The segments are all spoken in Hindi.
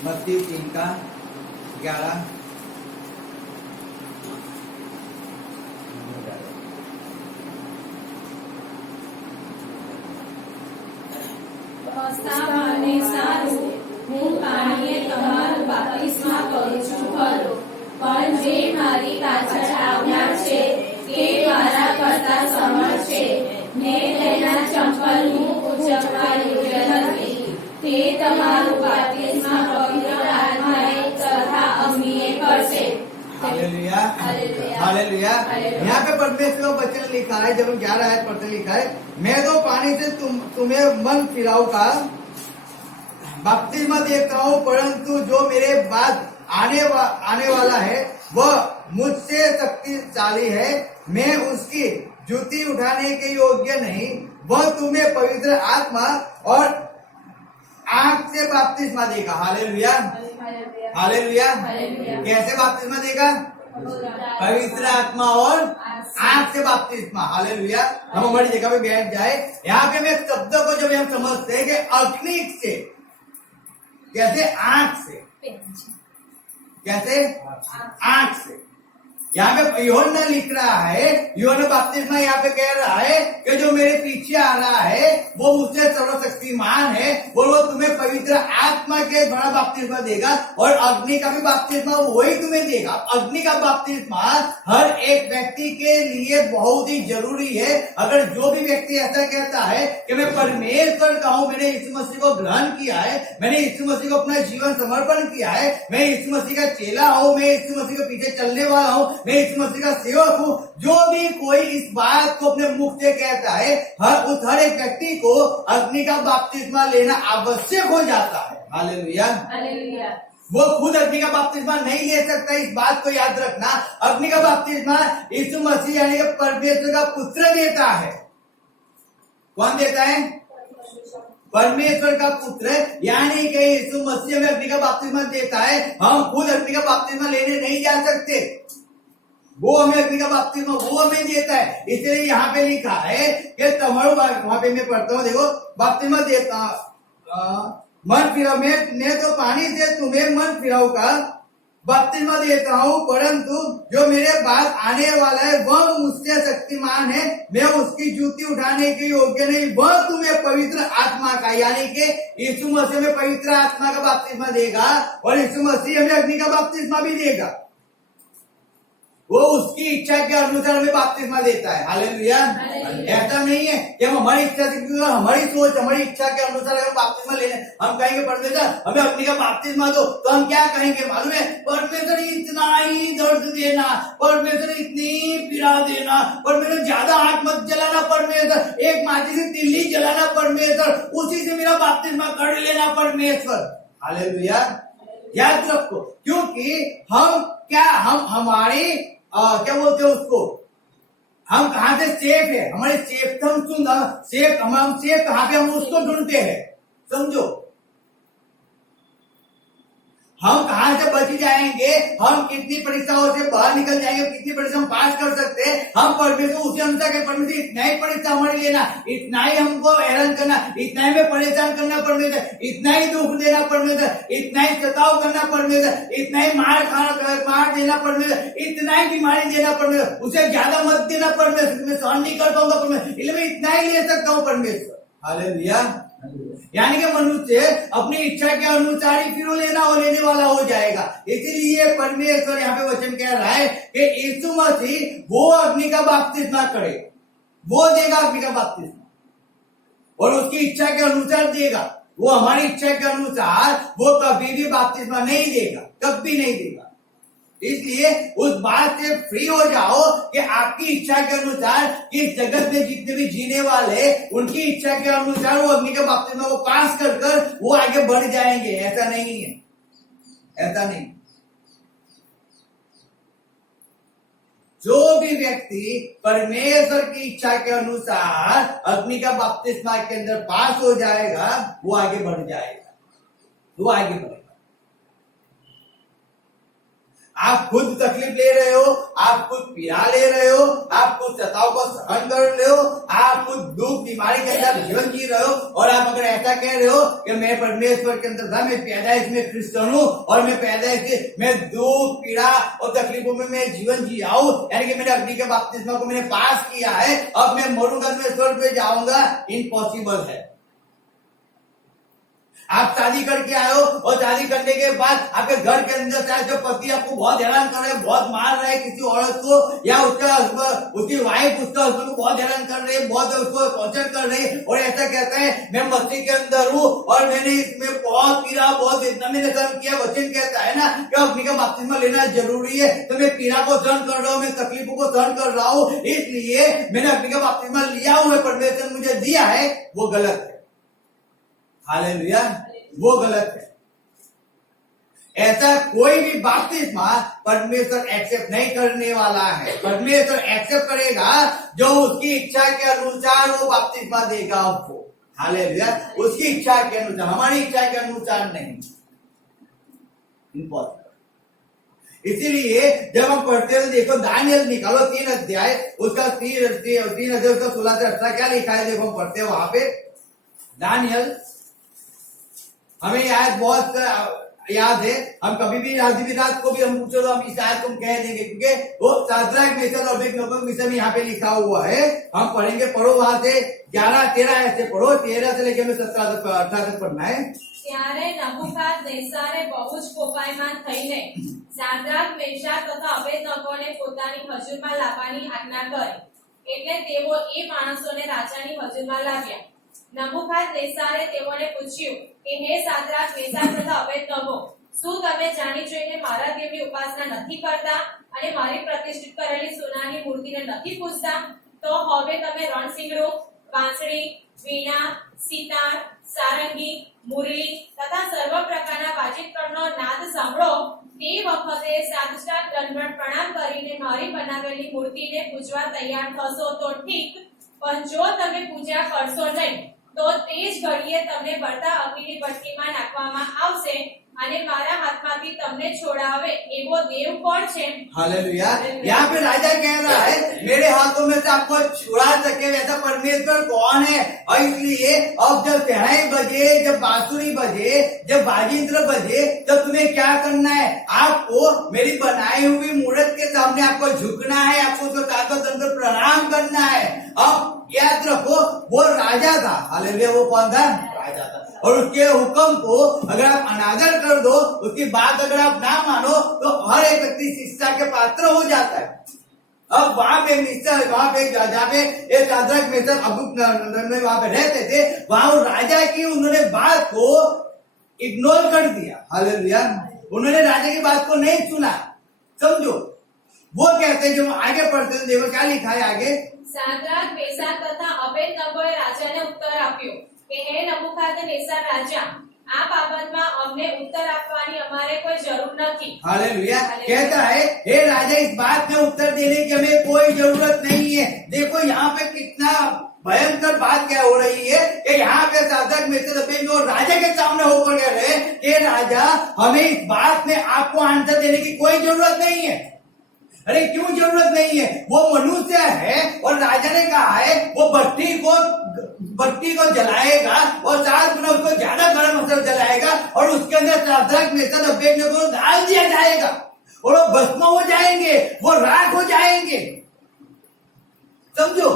मत्ती 3 का 11। મને સારું હું પાણીએ તમારું બાપ્તિસ્મા કરું છું ખરો, પણ જે મારી પાછળ આવનાર છે તે મારા કરતા સમર્થ છે, મેં તેના ચંપલ હું ઉંચકવા યોગ્ય નથી. તે તમારું બાપ્તિસ્મા પવિત્ર આત્માએ તથા અગ્નિએ કરશે. Hallelujah hallelujah. हालेलुया। यहाँ पे परमेश्वर का वचन लिखा है, जब हम 11 आयत पढ़ते लिखा है, मैं तो पानी से तुम्हें मन फिराऊंगा, बपतिस्मा देता हूँ, परंतु जो मेरे बाद आने वाला है वह मुझसे शक्तिशाली है, मैं उसकी जूती उठाने के योग्य नहीं, वह तुम्हें पवित्र आत्मा और आग से बपतिस्मा देगा। Hallelujah hallelujah. कैसे बपतिस्मा देगा? पवित्र आत्मा और आग से बपतिस्मा। हालेलुया। हम हमारी जगह पे बैठ जाए। यहाँ पे मैं शब्द को जब हम समझते हैं कि अग्नि से, कैसे? आग से। कैसे? आग से। यहाँ पे यूहन्ना लिख रहा है, यूहन्ना बपतिस्मा यहाँ पे कह रहा है कि जो मेरे पीछे आ रहा है वो मुझसे सर्वशक्तिमान है, वो तुम्हें पवित्र आत्मा के द्वारा बपतिस्मा देगा और अग्नि का भी बपतिस्मा वही तुम्हें देगा। अग्नि का बपतिस्मा हर एक व्यक्ति के लिए बहुत ही जरूरी है। अगर जो भी व्यक्ति ऐसा कहता है कि मैं परमेश्वर का हूँ, मैंने यीशु मसीह को ग्रहण किया है, मैंने यीशु मसीह को अपना जीवन समर्पण किया है, मैं यीशु मसीह का चेला हूँ, मैं यीशु मसीह के पीछे चलने वाला हूँ, मैं यीशु मसीह का सेवक हूँ, जो भी कोई इस बात को अपने मुख से कहता है, हर एक व्यक्ति को अग्नि का बपतिस्मा लेना आवश्यक हो जाता है। Hallelujah hallelujah. वो खुद अग्नि का बपतिस्मा नहीं ले सकता, इस बात को याद रखना। अग्नि का बपतिस्मा यीशु मसीह यानी कि परमेश्वर का पुत्र देता है। कौन देता है? परमेश्वर का पुत्र यानी कि यीशु मसीह में अग्नि का बपतिस्मा देता है। हम खुद अग्नि का बपतिस्मा लेने नहीं जा सकते, वो हमें अग्नि का बपतिस्मा वो हमें देता है। इसलिए यहाँ पे लिखा है कि तुम्हारे, वहां पे मैं पढ़ता हूँ, देखो, बपतिस्मा देता मन फिराओ, मैं तो पानी से तुम्हें मन फिराऊंगा, बपतिस्मा देता हूँ, परंतु जो मेरे बाद आने वाला है वह मुझसे शक्तिमान है, मैं उसकी जूती उठाने के योग्य नहीं, वह तुम्हें पवित्र आत्मा का, यानी कि यीशु मसीह में पवित्र आत्मा का बपतिस्मा देगा और यीशु मसीह में अग्नि का बपतिस्मा भी देगा। वो उसकी इच्छा के अनुसार हमें बपतिस्मा देता है। हालेलुया। ऐसा नहीं है कि हम हमारी इच्छा से, हमारी सोच, हमारी इच्छा के अनुसार अगर बपतिस्मा लेने, हम कहेंगे परमेश्वर हमें अग्नि का बपतिस्मा दो, तो हम क्या कहेंगे मालूम है? परमेश्वर इतना ही दर्द देना, परमेश्वर इतनी पीड़ा देना, परमेश्वर ज्यादा आग मत जलाना, परमेश्वर एक माची से तिल्ली जलाना, परमेश्वर उसी से मेरा बपतिस्मा कर लेना, परमेश्वर। हालेलुया। याद रखो, क्योंकि हम क्या, हम हमारी क्या बोलते हैं उसको, हम कहाँ से सेफ है, हमारे सेफ हम सेफ, हम सेफ कहाँ पे, हम उसको ढूंढते हैं। समझो, हम कहाँ से बच जाएंगे, हम कितनी परीक्षाओं से बाहर निकल जाएंगे, कितनी परीक्षा हम पास कर सकते हैं, हम परमेश्वर उसी अनुसार के, परमेश्वर इतना ही परीक्षा हमारे लेना, इतना ही हमको हैरान करना, इतना ही में परेशान करना परमेश्वर, इतना ही दुख देना परमेश्वर, इतना ही सताव करना परमेश्वर, इतना ही मार देना परमेश्वर, इतना ही बीमारी देना परमेश्वर, उसे ज्यादा मत देना परमेश्वर, मैं सहन नहीं कर पाऊंगा परमेश्वर, इसलिए मैं इतना ही ले सकता हूँ परमेश्वर। हालेलुया। यानी कि मनुष्य अपनी इच्छा के अनुसार ही फिर लेने वाला हो जाएगा। इसीलिए परमेश्वर यहाँ पे वचन कह रहा है कि यीशु मसीह वो अग्नि का बपतिस्मा करे, वो देगा अग्नि का बपतिस्मा और उसकी इच्छा के अनुसार देगा। वो हमारी इच्छा के अनुसार वो कभी भी बपतिस्मा नहीं देगा, कभी नहीं देगा। इसलिए उस बात से फ्री हो जाओ कि आपकी इच्छा के अनुसार इस जगत में जितने भी जीने वाले उनकी इच्छा के अनुसार वो अग्नि के बपतिस्मा को पास कर वो आगे बढ़ जाएंगे। ऐसा नहीं है, ऐसा नहीं। जो भी व्यक्ति परमेश्वर की इच्छा के अनुसार अग्नि का बपतिस्मा के अंदर पास हो जाएगा वो आगे बढ़ जाएगा, वो आगे बढ़ेगा। आप खुद तकलीफ ले रहे हो, आप खुद पीड़ा ले रहे हो, आप खुद सताव को सहन कर रहे हो, आप खुद दुख बीमारी के अंदर जीवन जी रहे हो, और आप अगर ऐसा कह रहे हो कि मैं परमेश्वर के अंदर था, मैं पैदाइश में क्रिश्चियन हूँ और मैं पैदाइश में दुख पीड़ा और तकलीफों में मैं जीवन जी आऊं, यानी कि मैंने अग्नि के बपतिस्मा को मैंने पास किया है, अब मैं मरूंगा तो मैं स्वर्ग पे जाऊंगा, इम्पॉसिबल है। आप शादी करके आए हो और शादी करने के बाद आपके घर के अंदर चाहे जो पति आपको बहुत हैरान कर रहे हैं, बहुत मार रहे हैं किसी औरत को, या उसका उसकी वाइफ उसका हस्बैंड को बहुत हैरान कर रही है, बहुत उसको टॉर्चर कर रही है, और ऐसा कहता है मैं मसीह के अंदर हूँ और मैंने इसमें बहुत पीड़ा बहुत इतना मैंने सहन किया। वचन कहता है ना कि अग्नि का बपतिस्मा लेना जरूरी है, तो मैं पीड़ा को सहन कर रहा हूँ, मैं तकलीफों को सहन कर रहा हूँ, इसलिए मैंने अग्नि का बपतिस्मा लिया हुआ है, परमेश्वर मुझे दिया है, वो गलत है। हालेलुया, वो गलत है। ऐसा कोई भी बपतिस्मा परमेश्वर एक्सेप्ट नहीं करने वाला है। परमेश्वर एक्सेप्ट करेगा जो उसकी इच्छा के अनुसार वो बपतिस्मा देगा आपको। हालेलुया, उसकी इच्छा के अनुसार, हमारी इच्छा के अनुसार नहीं। इम्पॉसिबल। इसीलिए जब हम पढ़ते हैं देखो दानियल निकालो 3 अध्याय, उसका 3 अध्याय उसका 16 से 18 क्या लिखा है, देखो हम पढ़ते हैं वहां पे। दानियल हमें याद बहुत याद है, हम कभी भी रात को भी हम पूछो तो हम इस आयत को कह देंगे, क्योंकि वो शाद्राक मेशक और अबेदनगो के विषय में यहाँ पे लिखा हुआ है। हम पढ़ेंगे, पढ़ो वहां से 11-13 ऐसे पढ़ो, 13 से लेकर 17 तक 18 तक पढ़ना है। ત્યારે નબૂકદનેસ્સારે બહુ જ કોપાયમાન થઈને શાદ્રાક, મેશક તથા અબેદનગોને પોતાની હજુરમાં લાવવાની આજ્ઞા કરી, એટલે તેઓ એ માણસોને રાજાની હજુરમાં લાવ્યા। નબૂકદનેસ્સારે તેઓને પૂછ્યું કે હે શાદ્રાક, મેશક તથા અબેદનગો, શું તમે જાણી જોઈને મારા દેવની ઉપાસના નથી કરતા અને મારી પ્રતિષ્ઠિત કરેલી સોનાની મૂર્તિને નથી પૂજતા? તો હવે તમે રણસિંગડું, વાંસળી, વીણા, સિતાર, સારંગી, મુરલી તથા સર્વ પ્રકારના વાજિત્રનો નાદ સાંભળો। તે વખતે સાષ્ટાંગ દંડવત પ્રણામ કરીને મારી બનાવેલી મૂર્તિને પૂજવા તૈયાર થશો તો ઠીક, પણ જો તમે પૂજા કરશો નહીં તો તે જ ઘડીએ તમને બળતા અગ્નિની ભઠ્ઠીમાં નાખવામાં આવશે અને મારા હાથમાંથી તમને છોડાવે એવો દેવ કોણ છે? हालेलुया। यहाँ पे राजा कह रहा है मेरे हाथों में से आपको छुड़ा सके वैसा परमेश्वर कौन है। और इसलिए अब जब शहनाई बजे, जब बांसुरी बजे, जब बाजिंत्र बजे, तब तुम्हें क्या करना है? आपको मेरी बनाई हुई मूर्त के सामने आपको झुकना है, आपको उसको ताकत अंदर प्रणाम करना है। अब याद रखो वो राजा था। हालेलुया, वो कौन था? राजा था। और उसके हुक्म को अगर आप अनादर कर दो, उसकी बात अगर आप ना मानो, तो हर एक व्यक्ति शिक्षा के पात्र हो जाता है। अब वहां पे वहां पे जहाँ पे एक शाद्राक, मेशक, अबेदनगो वहां पे रहते थे, वहां वो राजा की उन्होंने बात को इग्नोर कर दिया। हालेलुया, उन्होंने राजा की बात को नहीं सुना। समझो, वो कहते हैं, जो आगे पढ़ते हैं देखो क्या लिखा है आगे। શાદ્રાક, મેશક તથા અબેદનગોએ રાજાને ઉત્તર આપ્યો કે હે નબૂકદનેસ્સાર રાજા, આ બાબતમાં અમને ઉત્તર આપવાની અમારે કોઈ જરૂર નથી। हालेलुया, कहता है हे राजा, इस बात में उत्तर देने की हमें कोई जरूरत नहीं है। देखो यहाँ पे कितना भयंकर बात क्या हो रही है कि यहाँ पे शाद्राक, मेशक, अबेदनगो राजा के सामने होकर कह रहे हैं कि राजा, हमें इस बात में आपको आंसर देने की कोई जरूरत नहीं है। अरे क्यों जरूरत नहीं है? वो मनुष्य है और राजा ने कहा है वो भट्टी को जलाएगा और 7 गुना उसको ज्यादा गर्म असर जलाएगा और उसके अंदर शाद्राक, मेशक, अबेदनगो को डाल दिया जाएगा और वो भस्म हो जाएंगे, वो राख हो जाएंगे। समझो,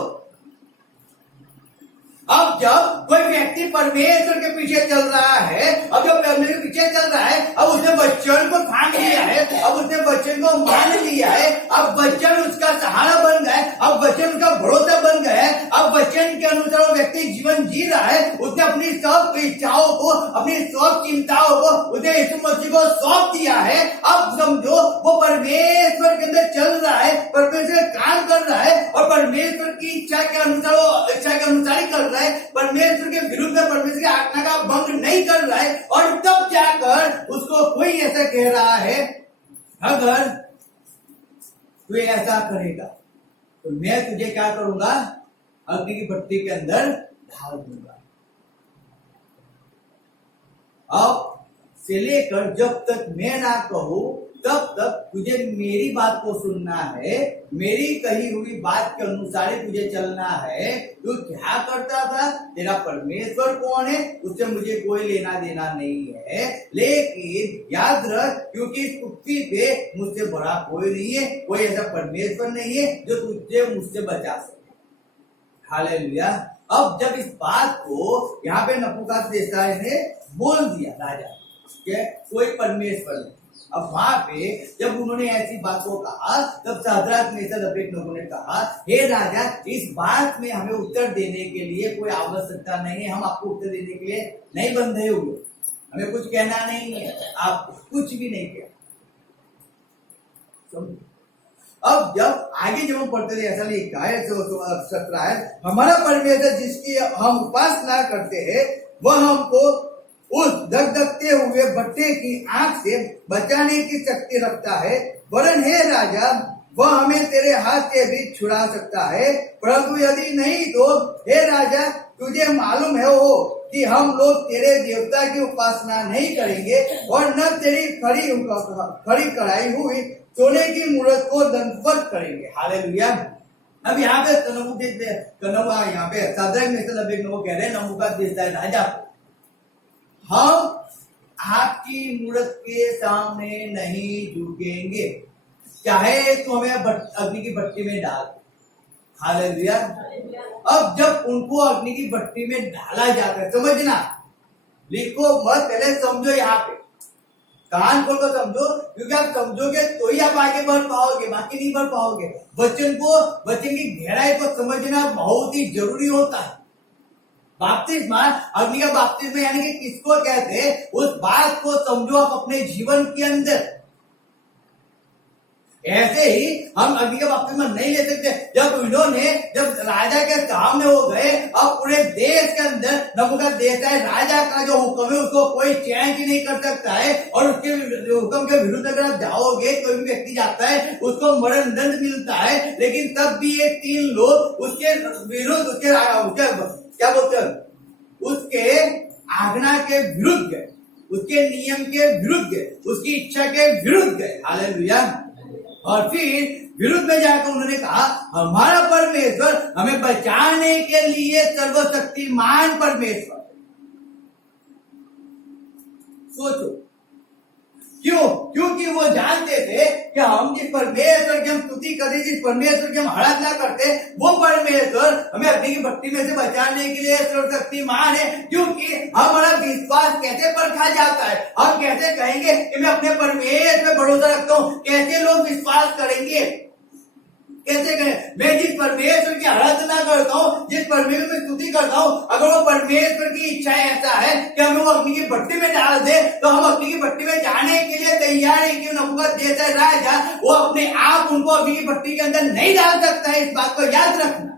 अब जब कोई व्यक्ति परमेश्वर के पीछे चल रहा है, अब जब परमेश्वर के पीछे चल रहा है, अब उसने वचन को थाम लिया है, अब उसने वचन को मान लिया है, अब वचन उसका सहारा बन गया है, अब वचन उसका भरोसा बन गया है, अब वचन के अनुसार वो व्यक्ति जीवन जी रहा है, उसने अपनी सब इच्छाओं को, अपनी सब चिंताओं को उसने यीशु मसीह को सौंप दिया है। अब समझो, वो परमेश्वर के अंदर चल रहा है, परमेश्वर काम कर रहा है और परमेश्वर की इच्छा के अनुसार वो इच्छा के अनुसार ही कर रहा है, परमेश्वर के विरुद्ध में परमेश्वर की आज्ञा का भंग नहीं कर रहा है। और तब जाकर उसको कोई ऐसा कह रहा है, अगर तू ऐसा करेगा तो मैं तुझे क्या करूंगा? अग्नि की भट्टी के अंदर डाल दूंगा। अब से लेकर जब तक मैं ना कहूं तब तक तुझे मेरी बात को सुनना है, मेरी कही हुई बात के अनुसार ही तुझे चलना है। तू क्या करता था, तेरा परमेश्वर कौन है उससे मुझे कोई लेना देना नहीं है, लेकिन याद रख क्योंकि इस पृथ्वी पे मुझसे बड़ा कोई नहीं है, कोई ऐसा परमेश्वर नहीं है जो तुझे मुझसे बचा सके। हालेलुया। अब जब इस बात को यहाँ पे नबूकदनेस्सर ने बोल दिया राजा के कोई परमेश्वर नहीं, अब वहां पे जब उन्होंने ऐसी बात को कहा तब शद्रक मेशक अबेदनगो ने कहा, हे राजा इस बात में हमें उत्तर देने के लिए कोई आवश्यकता नहीं है, हम आपको उत्तर देने के लिए नहीं बंधे हुए, हमें कुछ कहना नहीं है, आप कुछ भी नहीं किया। अब जब आगे जब हम पढ़ते थे ऐसा लिखा है 17 हमारा परमेश्वर जिसकी हम उपासना करते हैं वह हमको उस धकधकते हुए भट्टे की आंख से बचाने की शक्ति रखता है, वरन हे राजा वह हमें तेरे हाथ से भी छुड़ा सकता है, परंतु यदि नहीं तो हे राजा तुझे मालूम है हो कि हम लोग तेरे देवता की उपासना नहीं करेंगे और न तेरी खड़ी कढ़ाई हुई सोने की मूर्त को दंडवत करेंगे। हालेलुया। अब यहाँ पे यहाँ पे शद्रक मेशक अबेदनगो कह रहे हैं नबूकदनेस्सर राजा, हम आपकी मूर्त के सामने नहीं झुकेंगे, चाहे तो हमें अग्नि की भट्टी में डाल। हालेलुया। अब जब उनको अग्नि की भट्टी में डाला जाता है, समझना, लिखो मत, पहले समझो, यहाँ पे कान खोल कर समझो, क्योंकि आप समझोगे तो ही आप आगे बढ़ पाओगे, बाकी नहीं बढ़ पाओगे। वचन की गहराई को समझना बहुत ही जरूरी होता है। बपतिस्मा, अग्नि का बपतिस्मा यानी कि किसको कहते हैं, उस बात को समझो आप अपने जीवन के अंदर। ऐसे ही हम अग्नि का बपतिस्मा नहीं ले सकते। जब राजा के सामने हो गए, अब पूरे देश के अंदर नबूकदनेस्सर राजा का जो हुक्म है उसको कोई चेंज नहीं कर सकता है, और उसके हुक्म के विरुद्ध अगर आप जाओगे, कोई भी व्यक्ति जाता है उसको मरण दंड मिलता है, लेकिन तब भी ये 3 लोग उसके विरुद्ध, उसके क्या बोलते हैं, उसके आज्ञा के विरुद्ध गए, उसके नियम के विरुद्ध गए, उसकी इच्छा के विरुद्ध गए। हालेलुया। और फिर विरुद्ध में जाकर उन्होंने कहा हमारा परमेश्वर हमें बचाने के लिए सर्वशक्तिमान परमेश्वर। सोचो क्यों? क्योंकि वो जानते थे कि हम जिस परमेश्वर की हम स्तुति करते, जिस परमेश्वर की हम आराधना करते, वो परमेश्वर हमें अग्नि की भट्टी में से बचाने के लिए सर्वशक्तिमान है। क्योंकि हमारा विश्वास कैसे परखा जाता है, हम कैसे कहेंगे कि मैं अपने परमेश्वर पे भरोसा रखता हूँ, कैसे लोग विश्वास करेंगे, कैसे करें? मैं जिस परमेश्वर की आराधना करता हूँ, जिस परमेश्वर की स्तुति करता हूँ, अगर वो परमेश्वर की इच्छा ऐसा है कि हमें वो अग्नि की भट्टी में डाल दे, तो हम अग्नि की भट्टी में जाने के लिए तैयार है। कि नबूकदनेस्सर राजा वो अपने आप उनको अग्नि की भट्टी के अंदर नहीं डाल सकता है, इस बात को याद रखना।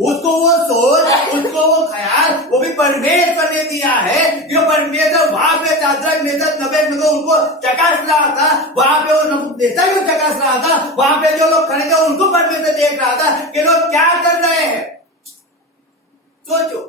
उसको वो सोच, उसको वो ख्याल वो भी परमेश्वर ने दिया है। जो परमेश्वर वहां पे शद्रक मेशक अबेदनगो उनको चकास रहा था, वहां पे वो नबूकदनेस्सर को चकास रहा था, वहां पे जो लोग खड़े थे उनको परमेश्वर देख रहा था कि लोग क्या कर रहे हैं। सोचो,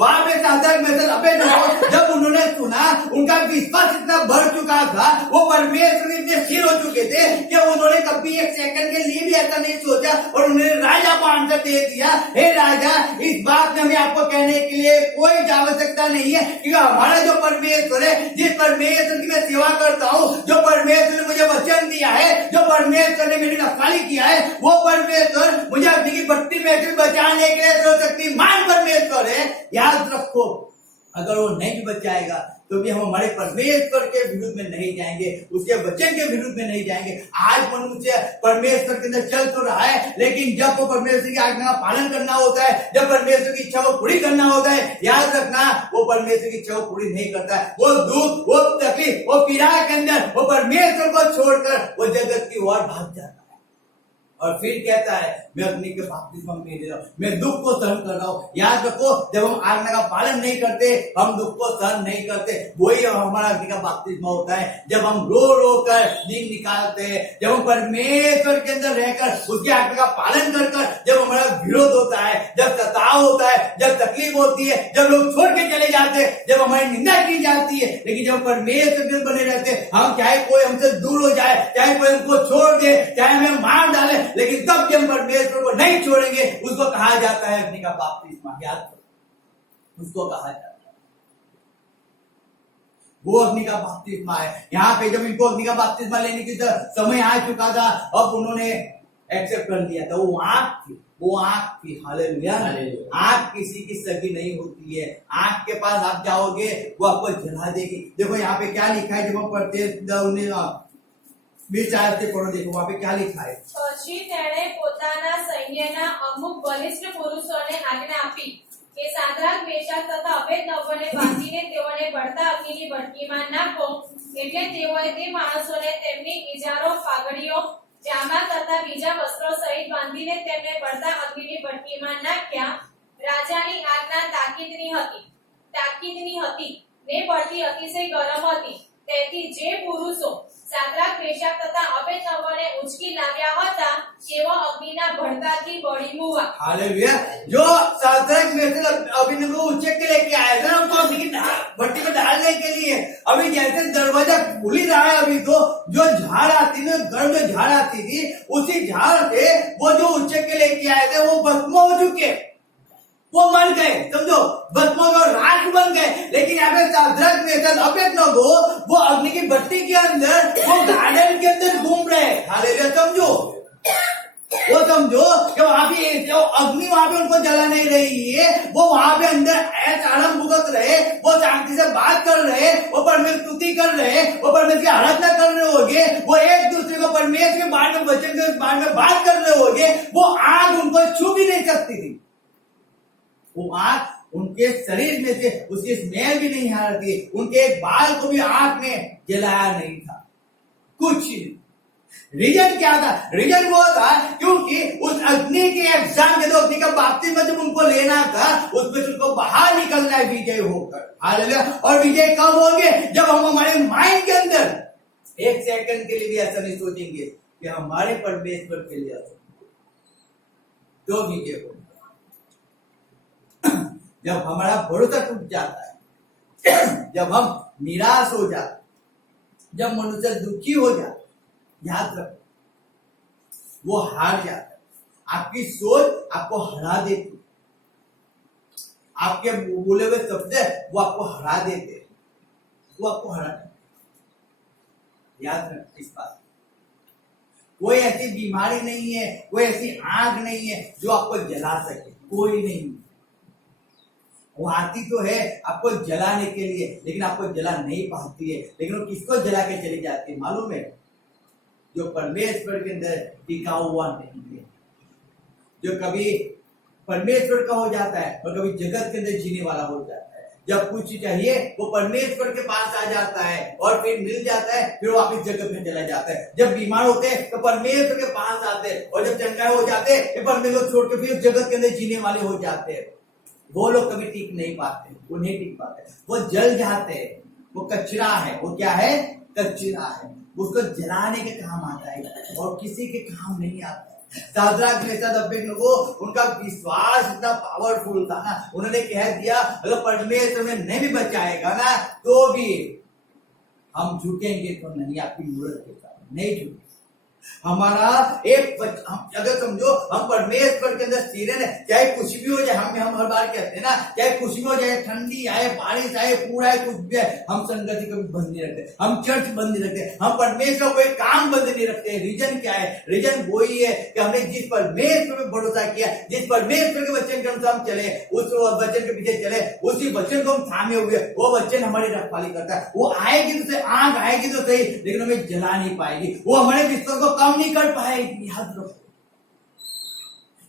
वहां पे शद्रक मेशक अबेदनगो जब उन्होंने सुना, उनका विश्वास इतना बढ़ चुका था, वो परमेश्वर इतने स्थिर हो चुके थे कि उन्होंने कभी एक सेकंड के लिए भी ऐसा नहीं सोचा, और उन्होंने राजा को आंसर दे दिया, हे राजा इस बात में हमें आपको कहने के लिए कोई आवश्यकता नहीं है, क्योंकि हमारा जो परमेश्वर है, जिस परमेश्वर की मैं सेवा करता हूँ, जो परमेश्वर ने मुझे वचन दिया है, जो परमेश्वर ने मेरी रखवाली किया है, वो परमेश्वर मुझे अग्नि की भट्टी में से बचाने के लिए सर्वशक्तिमान परमेश्वर है। याद रखो, अगर वो नहीं बचाएगा तो भी हम हमारे परमेश्वर के विरुद्ध में नहीं जाएंगे, उसके वचन के विरुद्ध में नहीं जाएंगे। आज मनुष्य परमेश्वर के अंदर चल तो रहा है, लेकिन जब वो परमेश्वर की आज्ञा का पालन करना होता है, जब परमेश्वर की इच्छा को पूरी करना होता है, याद रखना वो परमेश्वर की इच्छा को पूरी नहीं करता है। वो दुख, वो तकलीफ, वो पीड़ा के अंदर वो परमेश्वर को छोड़कर वो जगत की ओर भाग जाता है। और फिर कहता है मैं अग्नि के बपतिस्मा में दे रहा हूं, मैं दुख को सहन कर रहा हूं। याद रखो, जब हम आज्ञा का पालन नहीं करते, हम दुख को सहन नहीं करते, वही हमारा अग्नि का बपतिस्मा होता है। जब हम रो रो कर नींद निकालते हैं, जब हम परमेश्वर के अंदर रहकर उसकी आज्ञा का पालन कर कर जब हमारा विरोध होता है, जब सताव होता है, जब तकलीफ होती है, जब लोग छोड़ के चले जाते हैं, जब हमारी निंदा की जाती है, लेकिन जब परमेश्वर के बने रहते हैं, हम चाहे कोई हमसे दूर हो जाए, चाहे कोई हमको छोड़ दे, चाहे हमें मार डाले, लेकिन तब भी हम परमेश्वर को नहीं छोड़ेंगे। उसको कहा जाता है अग्नि का बपतिस्मा। याद करो, उसको कहा जाता है, वो अग्नि का बपतिस्मा है। यहाँ पे जब इनको अग्नि का बपतिस्मा लेने की समय आ चुका था, अब उन्होंने एक्सेप्ट कर लिया था। वो आंख थी, वो आंख थी। हालेलुया। आंख किसी की सगी नहीं होती है। आंख के पास आप जाओगे, वो आपको जला देगी। देखो यहाँ पे क्या लिखा है, जब हम पढ़ते पढ़ो, देखो वहाँ पे क्या लिखा है। પછી તેણે પોતાના સૈન્યના અમુક બલિષ્ઠ પુરુષોને આજ્ઞા આપી કે સાદ્રાક મેશાક તથા અબેદનગોને બાંધીને તેઓને બળતા અગ્નિની ભઠ્ઠીમાં નાખો। એટલે તેઓએ તે માણસોને તેમની ઇજારો, પાઘડીઓ, જામા તથા બીજા વસ્ત્રો સહિત બાંધીને તેમને બળતા અગ્નિની ભઠ્ઠીમાં નાખ્યા। રાજાની આજ્ઞા તાકીદની હતી ને ભઠ્ઠી અતિશય ગરમ હતી। તેથી જે પુરુષો સાદ્રાક મેશાક તથા અબેદનગોને ઉંચકી લાવ્યા હતા તેઓ અગ્નિના ભડકાથી બળી મુવા। हालेलुया। जो साद्राक मेशक अबेदनगो ऊंचे के लेके आए थे ना, उनको अग्नि की भट्टी में डालने के लिए, अभी जैसे दरवाजा खुल ही रहा है, अभी तो जो झाड़ आती थी, गर्म जो झाड़ आती थी, उसी झाड़ से वो जो ऊंचे के लेके आए थे वो भस्म हो चुके, वो मर गए। समझो, भस्म और राख बन गए। लेकिन यहाँ पे साद्राक मेशक अबेदनगो वो अग्नि की भट्टी के अंदर, वो गार्डन के अंदर घूम रहे। हालेलुया। समझो, वो समझो कि वहां पे जो अग्नि वहां पे उनको जला नहीं रही है, वो वहां पे अंदर ऐसा आराम भुगत रहे, वो शांति से बात कर रहे, वो परमेश्वर की स्तुति कर रहे, वो परमेश्वर की आराधना कर रहे होंगे, वो एक दूसरे को परमेश्वर के बारे में, वचन के बारे में बात कर रहे होंगे। वो आग उनको छू भी नहीं सकती थी। वो आग उनके शरीर में से उसकी स्मेल भी नहीं आ रही थी। उनके एक बाल को भी आग ने जलाया नहीं था, कुछ नहीं। रीजन क्या था? रीजन वो था क्योंकि उस अग्नि के एग्जाम के, जो अग्नि का बपतिस्मा जब उनको लेना था, उसमें से उनको बाहर निकलना है विजय होकर। हालेलुया। और विजय कब होंगे? जब हम हमारे माइंड के अंदर एक सेकंड के लिए भी ऐसा नहीं सोचेंगे कि हमारे परमेश्वर के लिए तो विजय होगा। जब हमारा भरोसा टूट जाता है, जब हम निराश हो जाते, जब मनुष्य दुखी हो जाता, याद रखो वो हार जाता है। आपकी सोच आपको हरा देती, आपके बोले हुए शब्द वो आपको हरा देते, वो आपको हरा देते। याद रखो इस बात। कोई ऐसी बीमारी नहीं है, कोई ऐसी आग नहीं है जो आपको जला सके, कोई नहीं। वो आती तो है आपको जलाने के लिए, लेकिन आपको जला नहीं पाती है। लेकिन वो किसको जला के चली जाती है मालूम है? जो परमेश्वर के अंदर टिका हुआ नहीं है, जो कभी परमेश्वर का हो जाता है और कभी जगत के अंदर जीने वाला हो जाता है। जब कुछ चाहिए वो परमेश्वर के पास आ जाता है और फिर मिल जाता है, फिर वापस जगत में चला जाता है। जब बीमार होते हैं तो परमेश्वर के पास आते हैं, और जब चंगाई हो जाते हैं तो परमेश्वर छोड़ के फिर जगत के अंदर जीने वाले हो जाते हैं। वो लोग कभी टिक नहीं पाते, वो नहीं टिक पाते, वो जल जाते हैं। वो कचरा है। वो क्या है? कचरा है। उसको जलाने के काम आता है और किसी के काम नहीं आता है। साद्राक मेशक अबेदनगो, उनका विश्वास इतना पावरफुल था ना, उन्होंने कह दिया अगर परमेश्वर में नहीं भी बचाएगा ना, तो भी हम झुकेंगे तो नहीं, आपकी मूर्त के साथ नहीं झुकेंगे। हमारा एक अगर समझो हम परमेश्वर के अंदर स्थिर है, चाहे कुछ भी हो जाए, हम हर बार कहते हैं ना, चाहे कुछ भी हो जाए, ठंडी आए, बारिश आए, पूरा कुछ भी आए, हम संगति कभी बंद नहीं रखते, हम चर्च बंद नहीं रखते, हम परमेश्वर कोई काम बंद नहीं रखते। रीजन क्या है? रीजन वही है कि हमने जिस परमेश्वर पे भरोसा किया, जिस परमेश्वर के वचन के अनुसार हम चले, उस वचन के पीछे चले, उसी वचन को हम थामे हुए, वो वचन हमारी रखवाली करता है। वो आएगी तो सही, आग आएगी तो सही, लेकिन हमें जला नहीं पाएगी, वो हमारे विश्वास को कम नहीं कर पाएगी। याद रखो,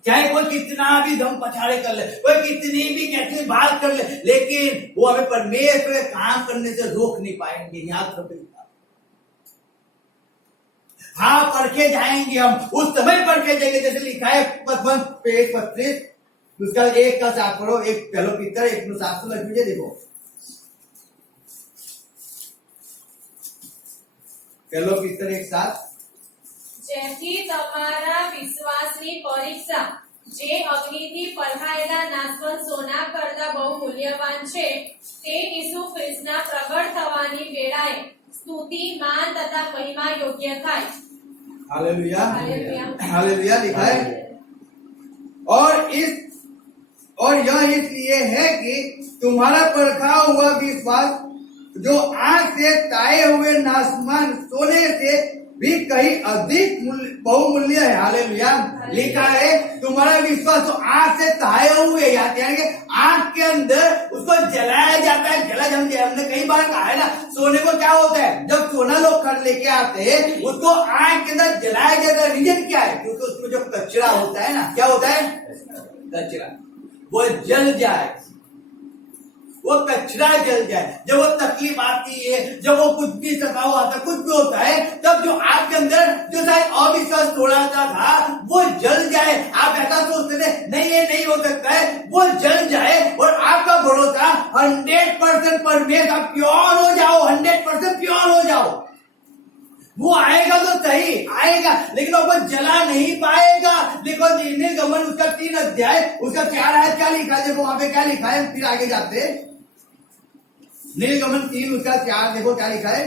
चाहे कोई कितना भी दम पछाड़े कर ले, कोई कितनी भी कैसी बात कर ले, लेकिन वो हमें परमेश्वर काम करने से रोक नहीं पाएंगे। याद रखो। हाँ परखे जाएंगे हम, उस समय परखे जाएंगे। जैसे लिखा है पद पेज 35 उसका 1 का 7 पढ़ो, 1 पहलो पितर 1:7 लग लीजिए। देखो पहलो पितर 1:7 જેથી તમારા વિશ્વાસની પરીક્ષા જે અગ્નિથી પલહાયેલા નાશવંત સોના કરતા બહુ મૂલ્યવાન છે તે ઈસુ ખ્રિસ્તના પ્રગટ થવાની વેળાએ સ્તુતિ માન તથા મહિમા યોગ્ય થાય। Hallelujah hallelujah. हालेलुया लिखा है। और यह इसलिए है कि तुम्हारा परखा हुआ विश्वास जो आग से ताए हुए नाशमान सोने से भी कहीं अधिक बहुमूल्य है। हालेलुया लिखा है तुम्हारा विश्वास तो आग से ताए हुए, यानी कि आग के अंदर उसको जलाया जाता है। हमने कई बार कहा है ना, सोने को क्या होता है, जब सोना लोग खरीद लेके आते हैं उसको आग के अंदर जलाया जाता है। रीजन क्या है, क्योंकि उसमें जो कचरा होता है ना, क्या होता है कचरा, वो जल जाए, वो कचरा जल जाए। जब वो तकलीफ आती है, जब वो कुछ भी सताव आता है, कुछ भी होता है, तब जो आपके अंदर जो शायद अविश्वास थोड़ा सा था वो जल जाए। आप ऐसा सोचते थे नहीं ये नहीं हो सकता है, वो जल जाए और आपका भरोसा 100% परमेश्वर, आप प्योर हो जाओ, 100% प्योर हो जाओ। वो आएगा तो सही आएगा, लेकिन वो जला नहीं पाएगा। देखो निर्गमन उसका 3 अध्याय उसका 4 आयत क्या लिखा है, देखो वहां पे क्या लिखा है, फिर आगे जाते हैं। निर्गमन 3 उसका 4 देखो क्या लिखा है।